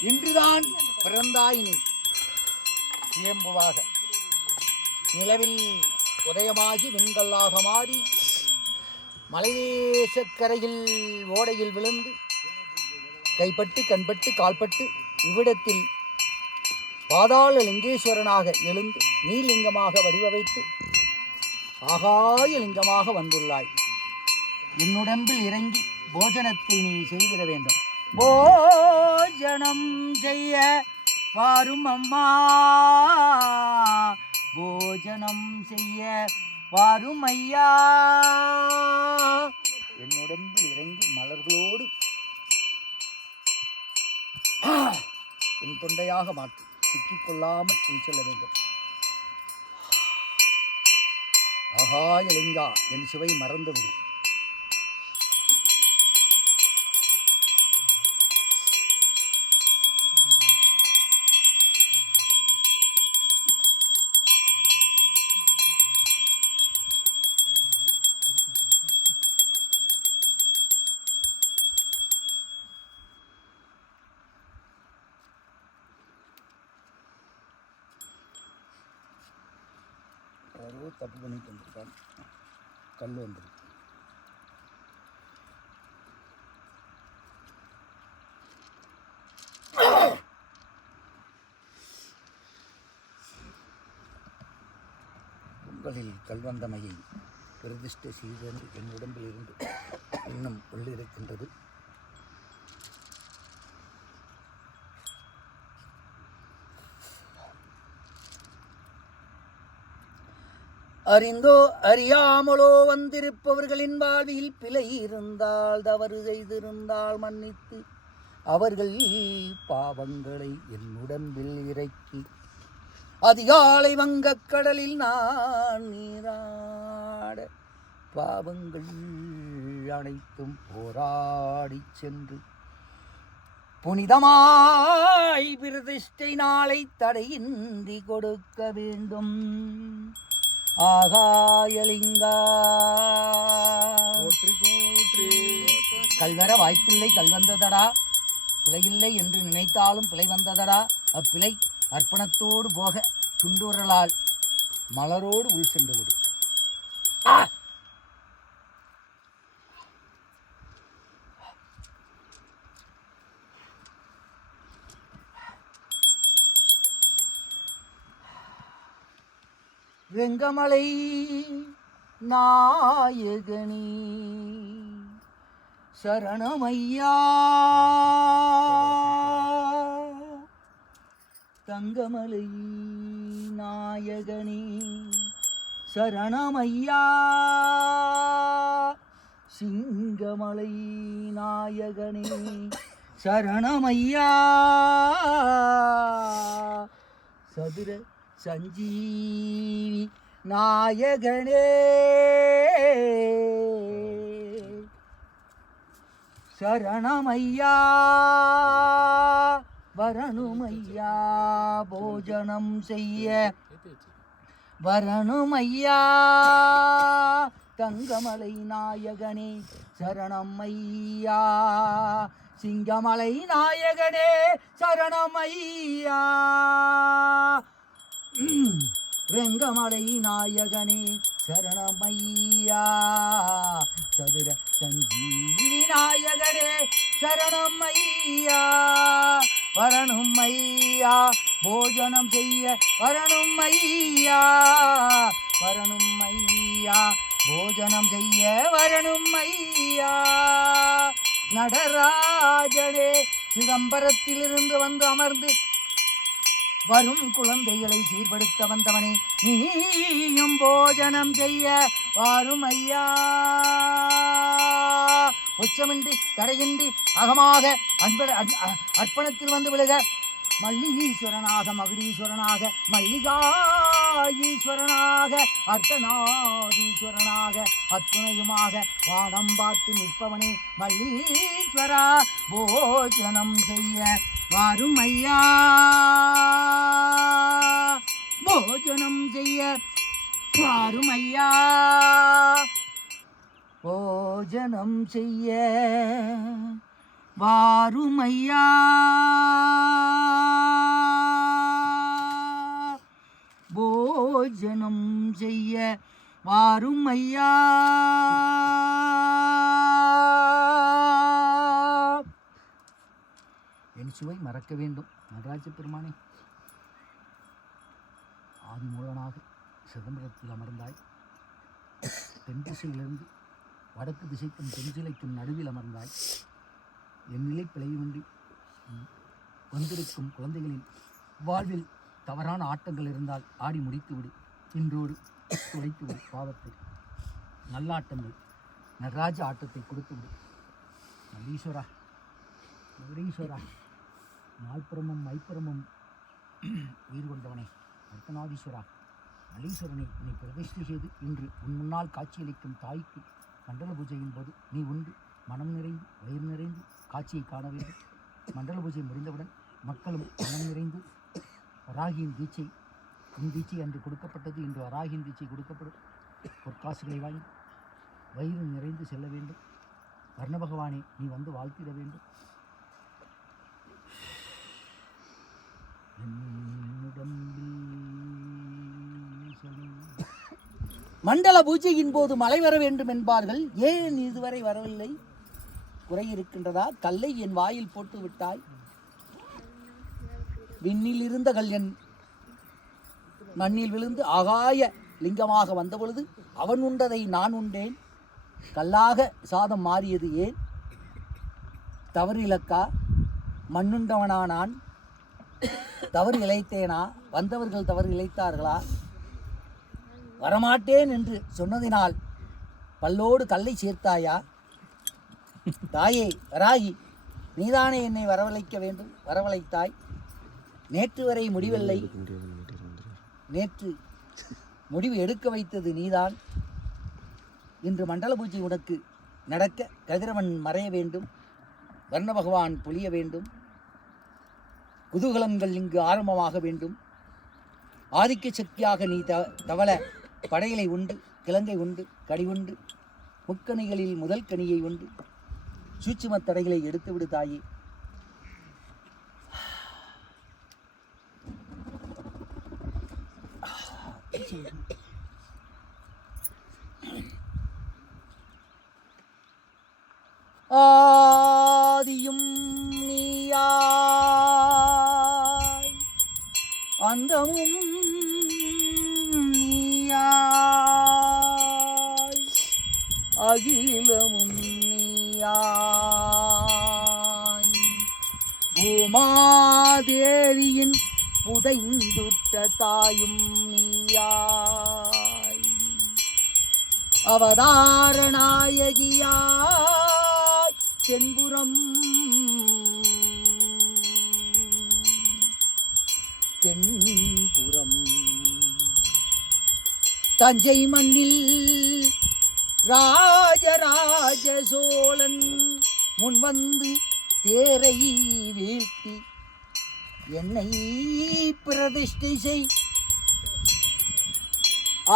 இன்றுதான் பிறந்தாய் நீ சுயம்புவாக, நிலவில் உதயமாகி விண்கல்லாக மாறி மலைதேசக்கரையில் ஓடையில் விழுந்து கைப்பட்டு கண்பட்டு கால்பட்டு இவ்விடத்தில் பாதாள லிங்கேஸ்வரனாக எழுந்து நீலிங்கமாக வடிவமைத்து ஆகாய லிங்கமாக வந்துள்ளாய். என்னுடம்பில் இறங்கி போஜனத்தை நீ செய்திட வேண்டும். போஜனம் செய்ய வாரும் அம்மா, போஜனம் செய்ய வாரும் ஐயா. என் உடம்பில் இறங்கி மலர்களோடு என் தொண்டையாக மாற்று, சிக்கிக்கொள்ளாமல் நீ செல்ல வேண்டும். ஆகாயலிங்கா, என் சுவை மறந்துவிடும். யாரோ தப்பு பண்ணிட்டு வந்துருக்கான், கல் வந்துடும். உங்களில் கல்வந்தமையை பிரதிஷ்டை செய்து என் உடம்பில் இருந்து இன்னும் உள்ளிருக்கின்றது. அறிந்தோ அறியாமலோ வந்திருப்பவர்களின் வாழ்வில் பிழை இருந்தால், தவறு செய்திருந்தால் மன்னித்து அவர்கள் பாவங்களை என் உடம்பில் இறக்கி அதிகாலை வங்கக்கடலில் நான் நீராட பாவங்கள் அனைத்தும் போராடி சென்று புனிதமாய் பிரதிஷ்டை நாளை தடையின்றி கொடுக்க வேண்டும். ஆகாயலிங்கா, கல்வர வாய்ப்பில்லை கல்வந்ததடா, பிழையில்லை என்று நினைத்தாலும் பிழை வந்ததடா. அப்பிழை அர்ப்பணத்தோடு போக சுண்டுரலால் மலரோடு உள் சென்று விடு. வெங்கமலை நாயகனே சரணமையா, தங்கமலை நாயகனே சரணமையா, சிங்கமலை நாயகனே சரணமையா, சதுர சஞ்சீவி நாயகனே சரணமையா, வரணுமையா போஜனம் செய்ய வரணுமையா, தங்கமலை நாயகனே சரணமையா, சிங்கமலை நாயகனே சரணமையா, ரெங்கமலை நாயகனே சரணமையா, சதுர சஞ்சீவி நாயகனே சரணமையா, வரணுமையா போஜனம் செய்ய வரணுமையா, வரணுமையா போஜனம் செய்ய வரணுமையா, நடராஜனே சிதம்பரத்திலிருந்து வந்து அமர்ந்து வரும் குழந்தைகளை சீர்படுத்த வந்தவனே, நீயும் போஜனம் செய்ய வாருமையா, உச்சமின்றி தடையின்றி அகமாக அர்ப்பணத்தில் வந்து விழுக, மல்லீஸ்வரனாக மகுடீஸ்வரனாக மல்லிகாஈஸ்வரனாக அர்த்தநாதீஸ்வரனாக அத்துணையுமாக வானம் பார்த்து நிற்பவனே மல்லீஸ்வரா, போஜனம் செய்ய வாருமையா, போஜனம் செய்ய வாருமையா, போஜனம் செய்ய வாருமையா, போஜனம் செய்ய வாருமையா, என் சுவை மறக்க வேண்டும். நடராஜ பெருமானே, ஆதிமூலனாக சிதம்பரத்தில் அமர்ந்தாய், தென் திசையிலிருந்து வடக்கு திசைக்கும் தென்சிலைக்கும் நடுவில் அமர்ந்தாய். என் நிலை பிழையுமின்றி வந்திருக்கும் குழந்தைகளின் வாழ்வில் தவறான ஆட்டங்கள் இருந்தால் ஆடி முடித்துவிடு. இன்றோடு துடைத்துவிடு பாவத்தை. நல்லாட்டங்கள் நடராஜ ஆட்டத்தை கொடுத்துவிடு. நல்லீஸ்வரா, நல்லீஸ்வரா, நால்புறமும் ஐப்புறமும் உயிர் கொண்டவனே, அர்த்தநாதீஸ்வரா, நல்லீஸ்வரனை என்னை பிரதிஷ்டை செய்து இன்று உன் முன்னால் காட்சியளிக்கும் தாய்க்கு மண்டல பூஜையின் போது நீ உண்டு மனம் நிறைந்து வயிறு நிறைந்து காட்சியை காண வேண்டும். மண்டல பூஜை முடிந்தவுடன் மக்களும் மனம் நிறைந்து வராகியின் தீட்சை, உன் தீட்சை அன்று கொடுக்கப்பட்டது, இன்று வராகியின் தீட்சை கொடுக்கப்படும். பொற்காசுகளை வாங்கி வயிறு நிறைந்து செல்ல வேண்டும். வர்ண பகவானே, நீ வந்து வாழ்த்திட வேண்டும். மண்டல பூஜையின் போது மழை வர வேண்டும் என்பார்கள். ஏன் இதுவரை வரவில்லை? குறை இருக்கின்றதா? கல்லை என் வாயில் போட்டு விட்டாய். விண்ணில் இருந்த கல் என் மண்ணில் விழுந்து ஆகாய லிங்கமாக வந்தபொழுது அவன் உண்டதை நான் உண்டேன். கல்லாக சாதம் மாறியது ஏன்? தவறு இலக்கா? மண்ணுண்டவனா நான்? தவறு இழைத்தேனா? வந்தவர்கள் தவறு இழைத்தார்களா? வரமாட்டேன் என்று சொன்னதினால் பல்லோடு கல்லை சேர்த்தாயா? தாயே வராகி, நீதானே என்னை வரவழைக்க வேண்டும், வரவழைத்தாய். நேற்று வரை முடிவில்லை, நேற்று முடிவு எடுக்க வைத்தது நீதான். இன்று மண்டல பூஜை உனக்கு நடக்க கதிரவன் மறைய வேண்டும், வர்ண பகவான் பொழிய வேண்டும், குதூகலங்கள் இங்கு ஆரம்பமாக வேண்டும். ஆதிக்க சக்தியாக நீ தவள படையலை உண்டு, கிழங்கை உண்டு, கடி உண்டு, முக்கணிகளில் முதல் கனியை உண்டு. சூட்சும தடைகளை எடுத்து விடு தாயே. ஆதியும் நீயாய், அந்தமும் நீயாய், அகிலமும் நீயாய், பூமாதேவியின் புதைந்துட்ட தாயும் நீயாய், அவதார நாயகியாய் தென்புறம் தென்புறம் தஞ்சை மண்ணில் ராஜராஜ சோழன் முன்வந்து தேரை வீழ்த்தி என்னை பிரதிஷ்டை செய்.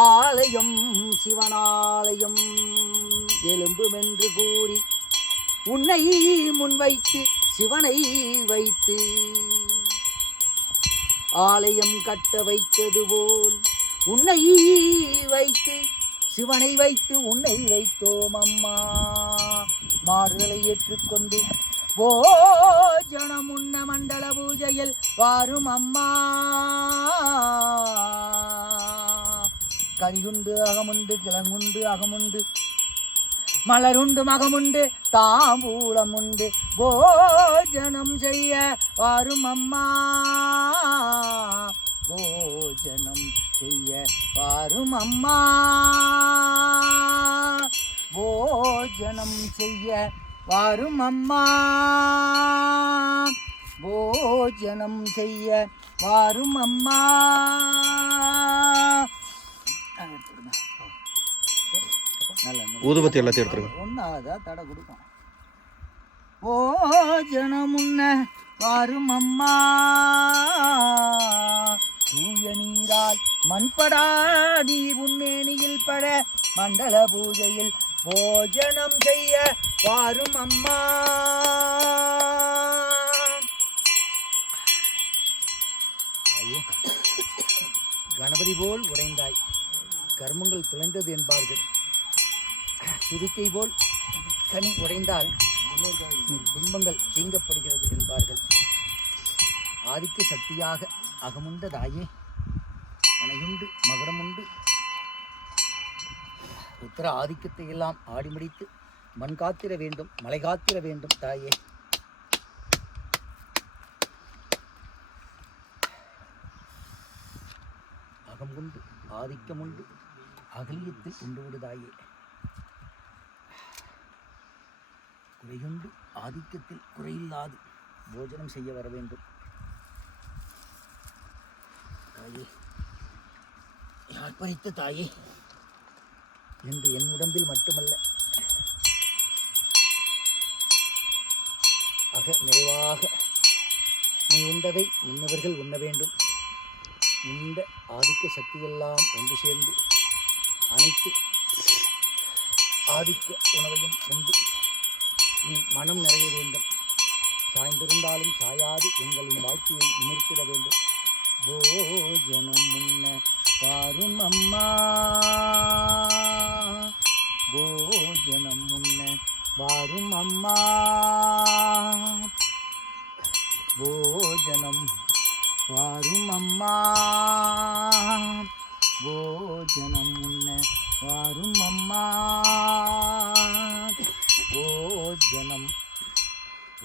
ஆலயம் சிவனாலயம் எலும்புமென்று கூறி உன்னை முன்வைத்து சிவனை வைத்து ஆலயம் கட்ட வைத்தது போல் உன்னை வைத்து சிவனை வைத்து உன்னை வைத்தோம் அம்மா. மாறுதலை ஏற்றுக்கொண்டு போஜனம் உண்ண மண்டல பூஜையில் வாரும் அம்மா. கரிகுண்டு அகமுண்டு, கிழங்குண்டு அகமுண்டு, மலருண்டு மகமுண்டு, தாம்பூலம் உண்டு, போஜனம் செய்ய வாரும் அம்மா. போஜனம் செய்ய வாரும் அம்மா. போஜனம் செய்ய வாரும் அம்மா. போஜனம் செய்ய வாரும் அம்மா. ஊதுபத்தி எல்லாத்தையும் எடுத்துருங்க. ஒன்றாவதா தடை கொடுக்கும். போஜனம் உண்ண வாரும் அம்மா. தூய நீரால் மண்படா நீர் உண்மேனியில் பட மண்டல பூஜையில் போஜனம் செய்ய வாரும் அம்மா. கணபதி போல் உடைந்தாய், கர்மங்கள் துளைந்தது என்பார்கள். துதிக்கை போல் கனி உடைந்தால் துன்பங்கள் தீங்கப்படுகிறது என்பார்கள். ஆதிக்க சக்தியாக அகமுண்ட தாயே, மனையுண்டு மகரமுண்டு புத்திர ஆதிக்கத்தை எல்லாம் ஆடி முடித்து மண் காத்திர வேண்டும், மலை காத்திர வேண்டும் தாயே. அகம் உண்டு, ஆதிக்கம் உண்டு, அகலியத்தில் உண்டு விடுதாயே. குறையுண்டு, ஆதிக்கத்தில் குறையில்லாது போஜனம் செய்ய வர வேண்டும் தாயே. யார் பறித்த தாயே என்று என் உடம்பில் மட்டுமல்ல, நிறைவாக நீ உண்டதை இன்னவர்கள் உண்ண வேண்டும். இந்த ஆதிக்க சக்தியெல்லாம் ஒன்று சேர்ந்து அனைத்து ஆதிக்க உணவையும் உண்டு நீ மனம் நிறைய வேண்டும். சாய்ந்திருந்தாலும் சாயாது எங்களின் வாழ்க்கையை நிமிர்த்திட வேண்டும். போஜனம் முன்ன பாரும் அம்மா, போஜனம் முன்ன வாரும் அம்மா, போஜனம் வாரும் அம்மா, போஜனம் முன்ன வாரும் அம்மா, போஜனம்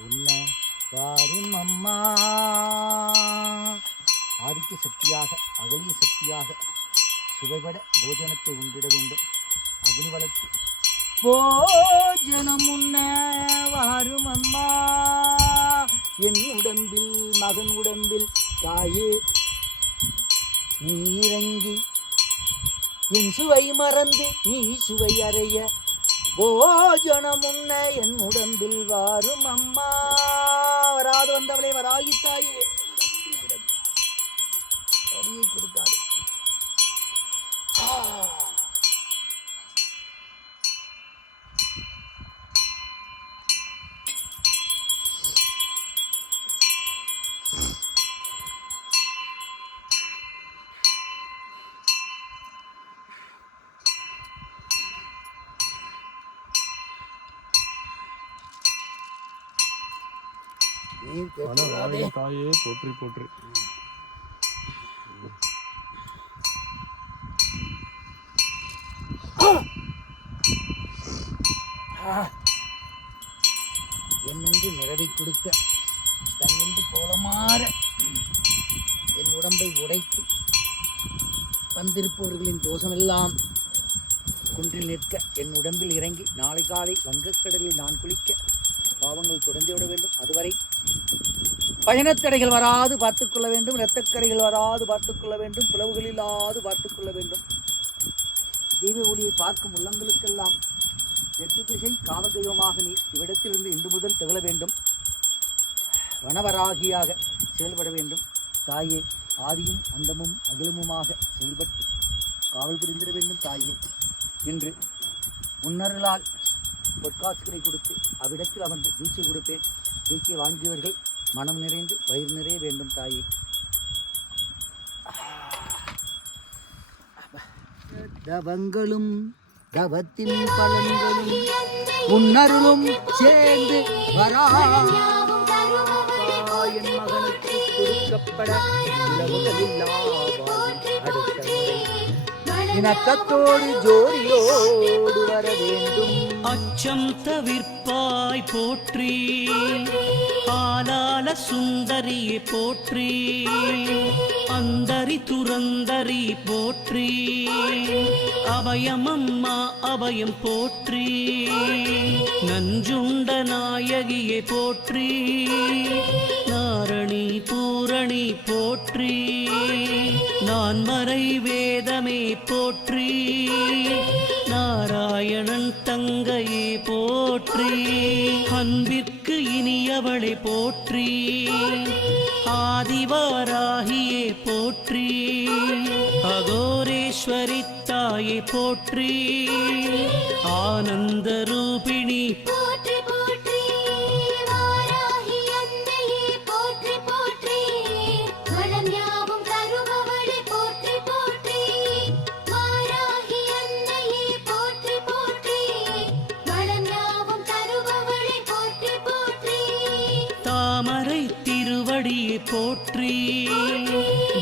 உன்ன வாரும் அம்மா. ஆதிக்க சக்தியாக, அகலிய சக்தியாக சுவைபட போஜனத்தை உண்டிட வேண்டும். அக்னி வளர்த்து போஜனம் உண்ண வாரும் அம்மா, என் உடம்பில் மகன் உடம்பில் தாயே நீ இறங்கி என் சுவை மறந்து நீ சுவை அறைய போஜனம் உண்ண என் உடம்பில் வாரும் அம்மா. வராது வந்தவளை வராகி தாயே, வரியை கொடுக்காது. தாயே போற்றி போற்றி. என்னென்று நிறவை கொடுக்க தன்னென்று கோலமாற என் உடம்பை உடைத்து வந்திருப்பவர்களின் தோஷமெல்லாம் குன்றில் நிற்க என் உடம்பில் இறங்கி நாளை காலை வங்கக்கடலில் நான் குளிக்க பாவங்கள் தொடர்ந்து விட வேண்டும். அதுவரை பயணத்தடைகள் வராது பார்த்துக்கொள்ள வேண்டும், இரத்தக்கரைகள் வராது பார்த்துக்கொள்ள வேண்டும், பிளவுகள் இல்லாது பார்த்துக்கொள்ள வேண்டும். தெய்வ ஒளியை பார்க்கும் உள்ளங்களுக்கெல்லாம் எட்டு திசை காவல் தெய்வமாக நீ இவ்விடத்திலிருந்து இன்று முதல் திகழ வேண்டும். வனவராகியாக செயல்பட வேண்டும் தாயே. ஆதியும் அந்தமும் அகிலமுமாக செயல்பட்டு காவல் புரிந்திட வேண்டும் தாயே. என்று முன்னருளால் பொற்காசுகளை கொடுத்து அவ்விடத்தில் அமர்ந்து வீச்சை கொடுப்பேன். வீச்சை வாங்கியவர்கள் மனம் நிறைந்து வயிறு நிறைய வேண்டும் தாயே. தவங்களும் தவத்தின் பலன்களும் உன்னருளும் சேர்ந்து வரா என் மகனுக்கு கொடுக்கப்பட அடுத்த இணக்கத்தோடு ஜோடியோடு வர வேண்டும். அச்சம் தவிர்ப்பாய் போற்றி, ஆலால சுந்தரியே போற்றி, அந்தரி துரந்தரி போற்றி, அபயமம்மா அபயம் போற்றி, நஞ்சுண்ட நாயகியே போற்றி, நாரணி பூரணி போற்றி, நான்மறை வேதமே போற்றி, நாராயணன் தங்கையே போற்றி, அன்பிற்கு இனியவளை போற்றி, ஆதிவாராகியே போற்றி, அகோரேஸ்வரி தாயே போற்றி, ஆனந்த ரூபிணி போற்றி போற்றி வாராகி அன்னையே போற்றி போற்றி வளம் யாவும் தருபவளே போற்றி போற்றி வாராகி அன்னையே போற்றி போற்றி வளம் யாவும் தருபவளே போற்றி போற்றி தாமரை திருவடியே போற்றி,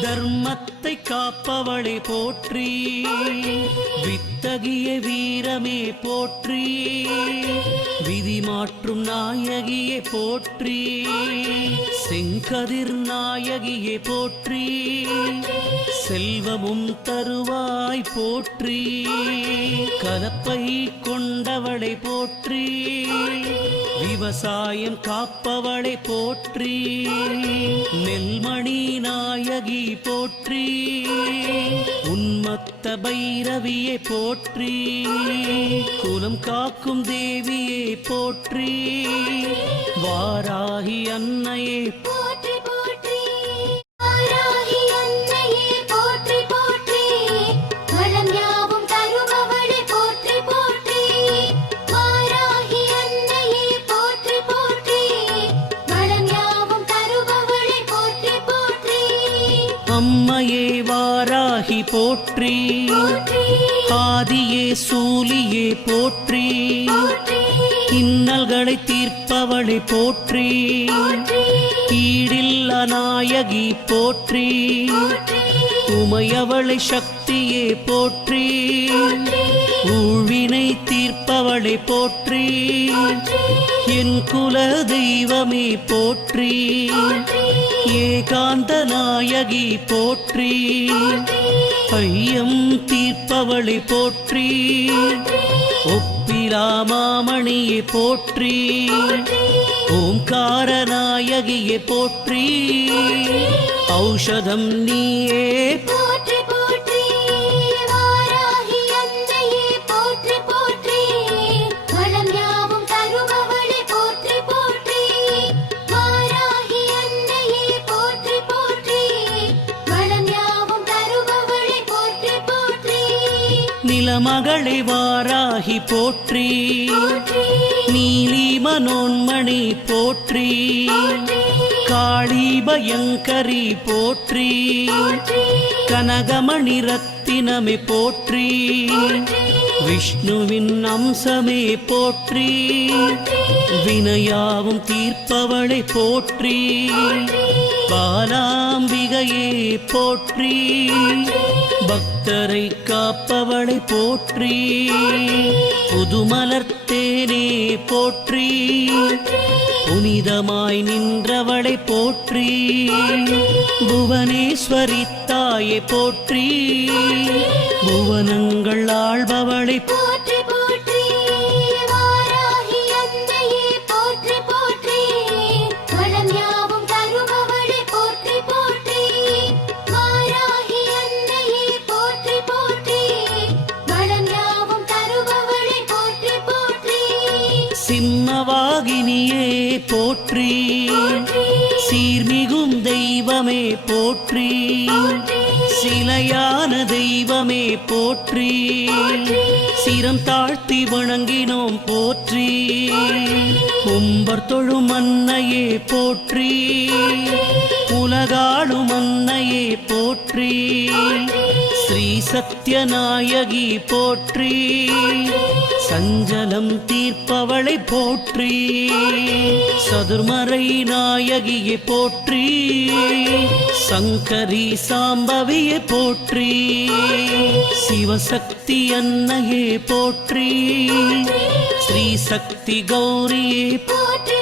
தர்மத்தை காப்பவளே போற்றி வித்தகிய வீரமே போற்றி விதி மாற்றும் நாயகியே போற்றி செங்கதிர் நாயகியே போற்றி செல்வமும் தருவாய் போற்றி கலப்பை கொண்டவளை போற்றி விவசாயம் காப்பவளை போற்றி நெல்மணி நாயகி போற்றி உன்மத்த பைரவியை போற்றி குலம் காக்கும் தேவியை போற்றி வாராகி அன்னையே போற்றி போற்றி வாராகி அன்னையே போற்றி போற்றி வளம் யாவும் தருபவளே போற்றி போற்றி வாராகி அன்னையே போற்றி போற்றி வளம் யாவும் தருபவளே போற்றி போற்றி அம்மையே வாராகி போற்றி போற்றி ஆதியே சூலியே போற்றி போற்றி இன்னல்களை தீர்ப்பவளை போற்றி ஈடில்ல நாயகி போற்றி உமையவளை சக்தியே போற்றி ஊழ்வினை தீர்ப்பவளை போற்றி என் குல தெய்வமே போற்றி ஏகாந்த நாயகி போற்றி ஐயம் தீர்ப்பவளை போற்றி ஒப்பிலாமாமணியை போற்றி ஓம்கார நாயகியை போற்றி ஔஷதம் நீயே போற்றி போற்றி வாராகி அன்னையே போற்றி போற்றி வளம் யாவும் தருபவளே போற்றி போற்றி வாராகி அன்னையே போற்றி போற்றி வளம் யாவும் தருபவளே போற்றி போற்றி நிலமகளை வாராகி போற்றி நீலி மனோன்மணி போற்றி காளி பயங்கரி போற்றி கனகமணி ரத்தினமே போற்றி விஷ்ணுவின் அம்சமே போற்றி வினையாவும் தீர்ப்பவளை போற்றி பாலாம்பிகையே போற்றி பக்தரை காப்பவளை போற்றி புதுமலர்த்தேனே போற்றி புனிதமாய் நின்றவளை போற்றி புவனேஸ்வரி தாயை போற்றி புவனங்கள் ஆள்பவளை போற்றி போற்றி வாராகி அன்னையே போற்றி போற்றி வளம் யாவும் தருபவளே போற்றி போற்றி வாராகி அன்னையே போற்றி போற்றி வளம் யாவும் தருபவளே போற்றி போற்றி சிம்மவாகினியே போற்றி சீர்மிகும் தெய்வமே போற்றி சிலையான தெய்வமே போற்றி சிரம் தாழ்த்தி வணங்கினோம் போற்றி கும்பர் தொழும் அன்னையே போற்றி உலகாளும் அன்னையே போற்றி ஸ்ரீ சத்யநாயகி போற்றி சஞ்சலம் தீர்ப்பவளை போற்றி சதுர்மறை நாயகியை போற்றி சங்கரி சாம்பவியை போற்றி சிவசக்தி அன்னையே போற்றி ஸ்ரீ சக்தி கௌரியே போற்றி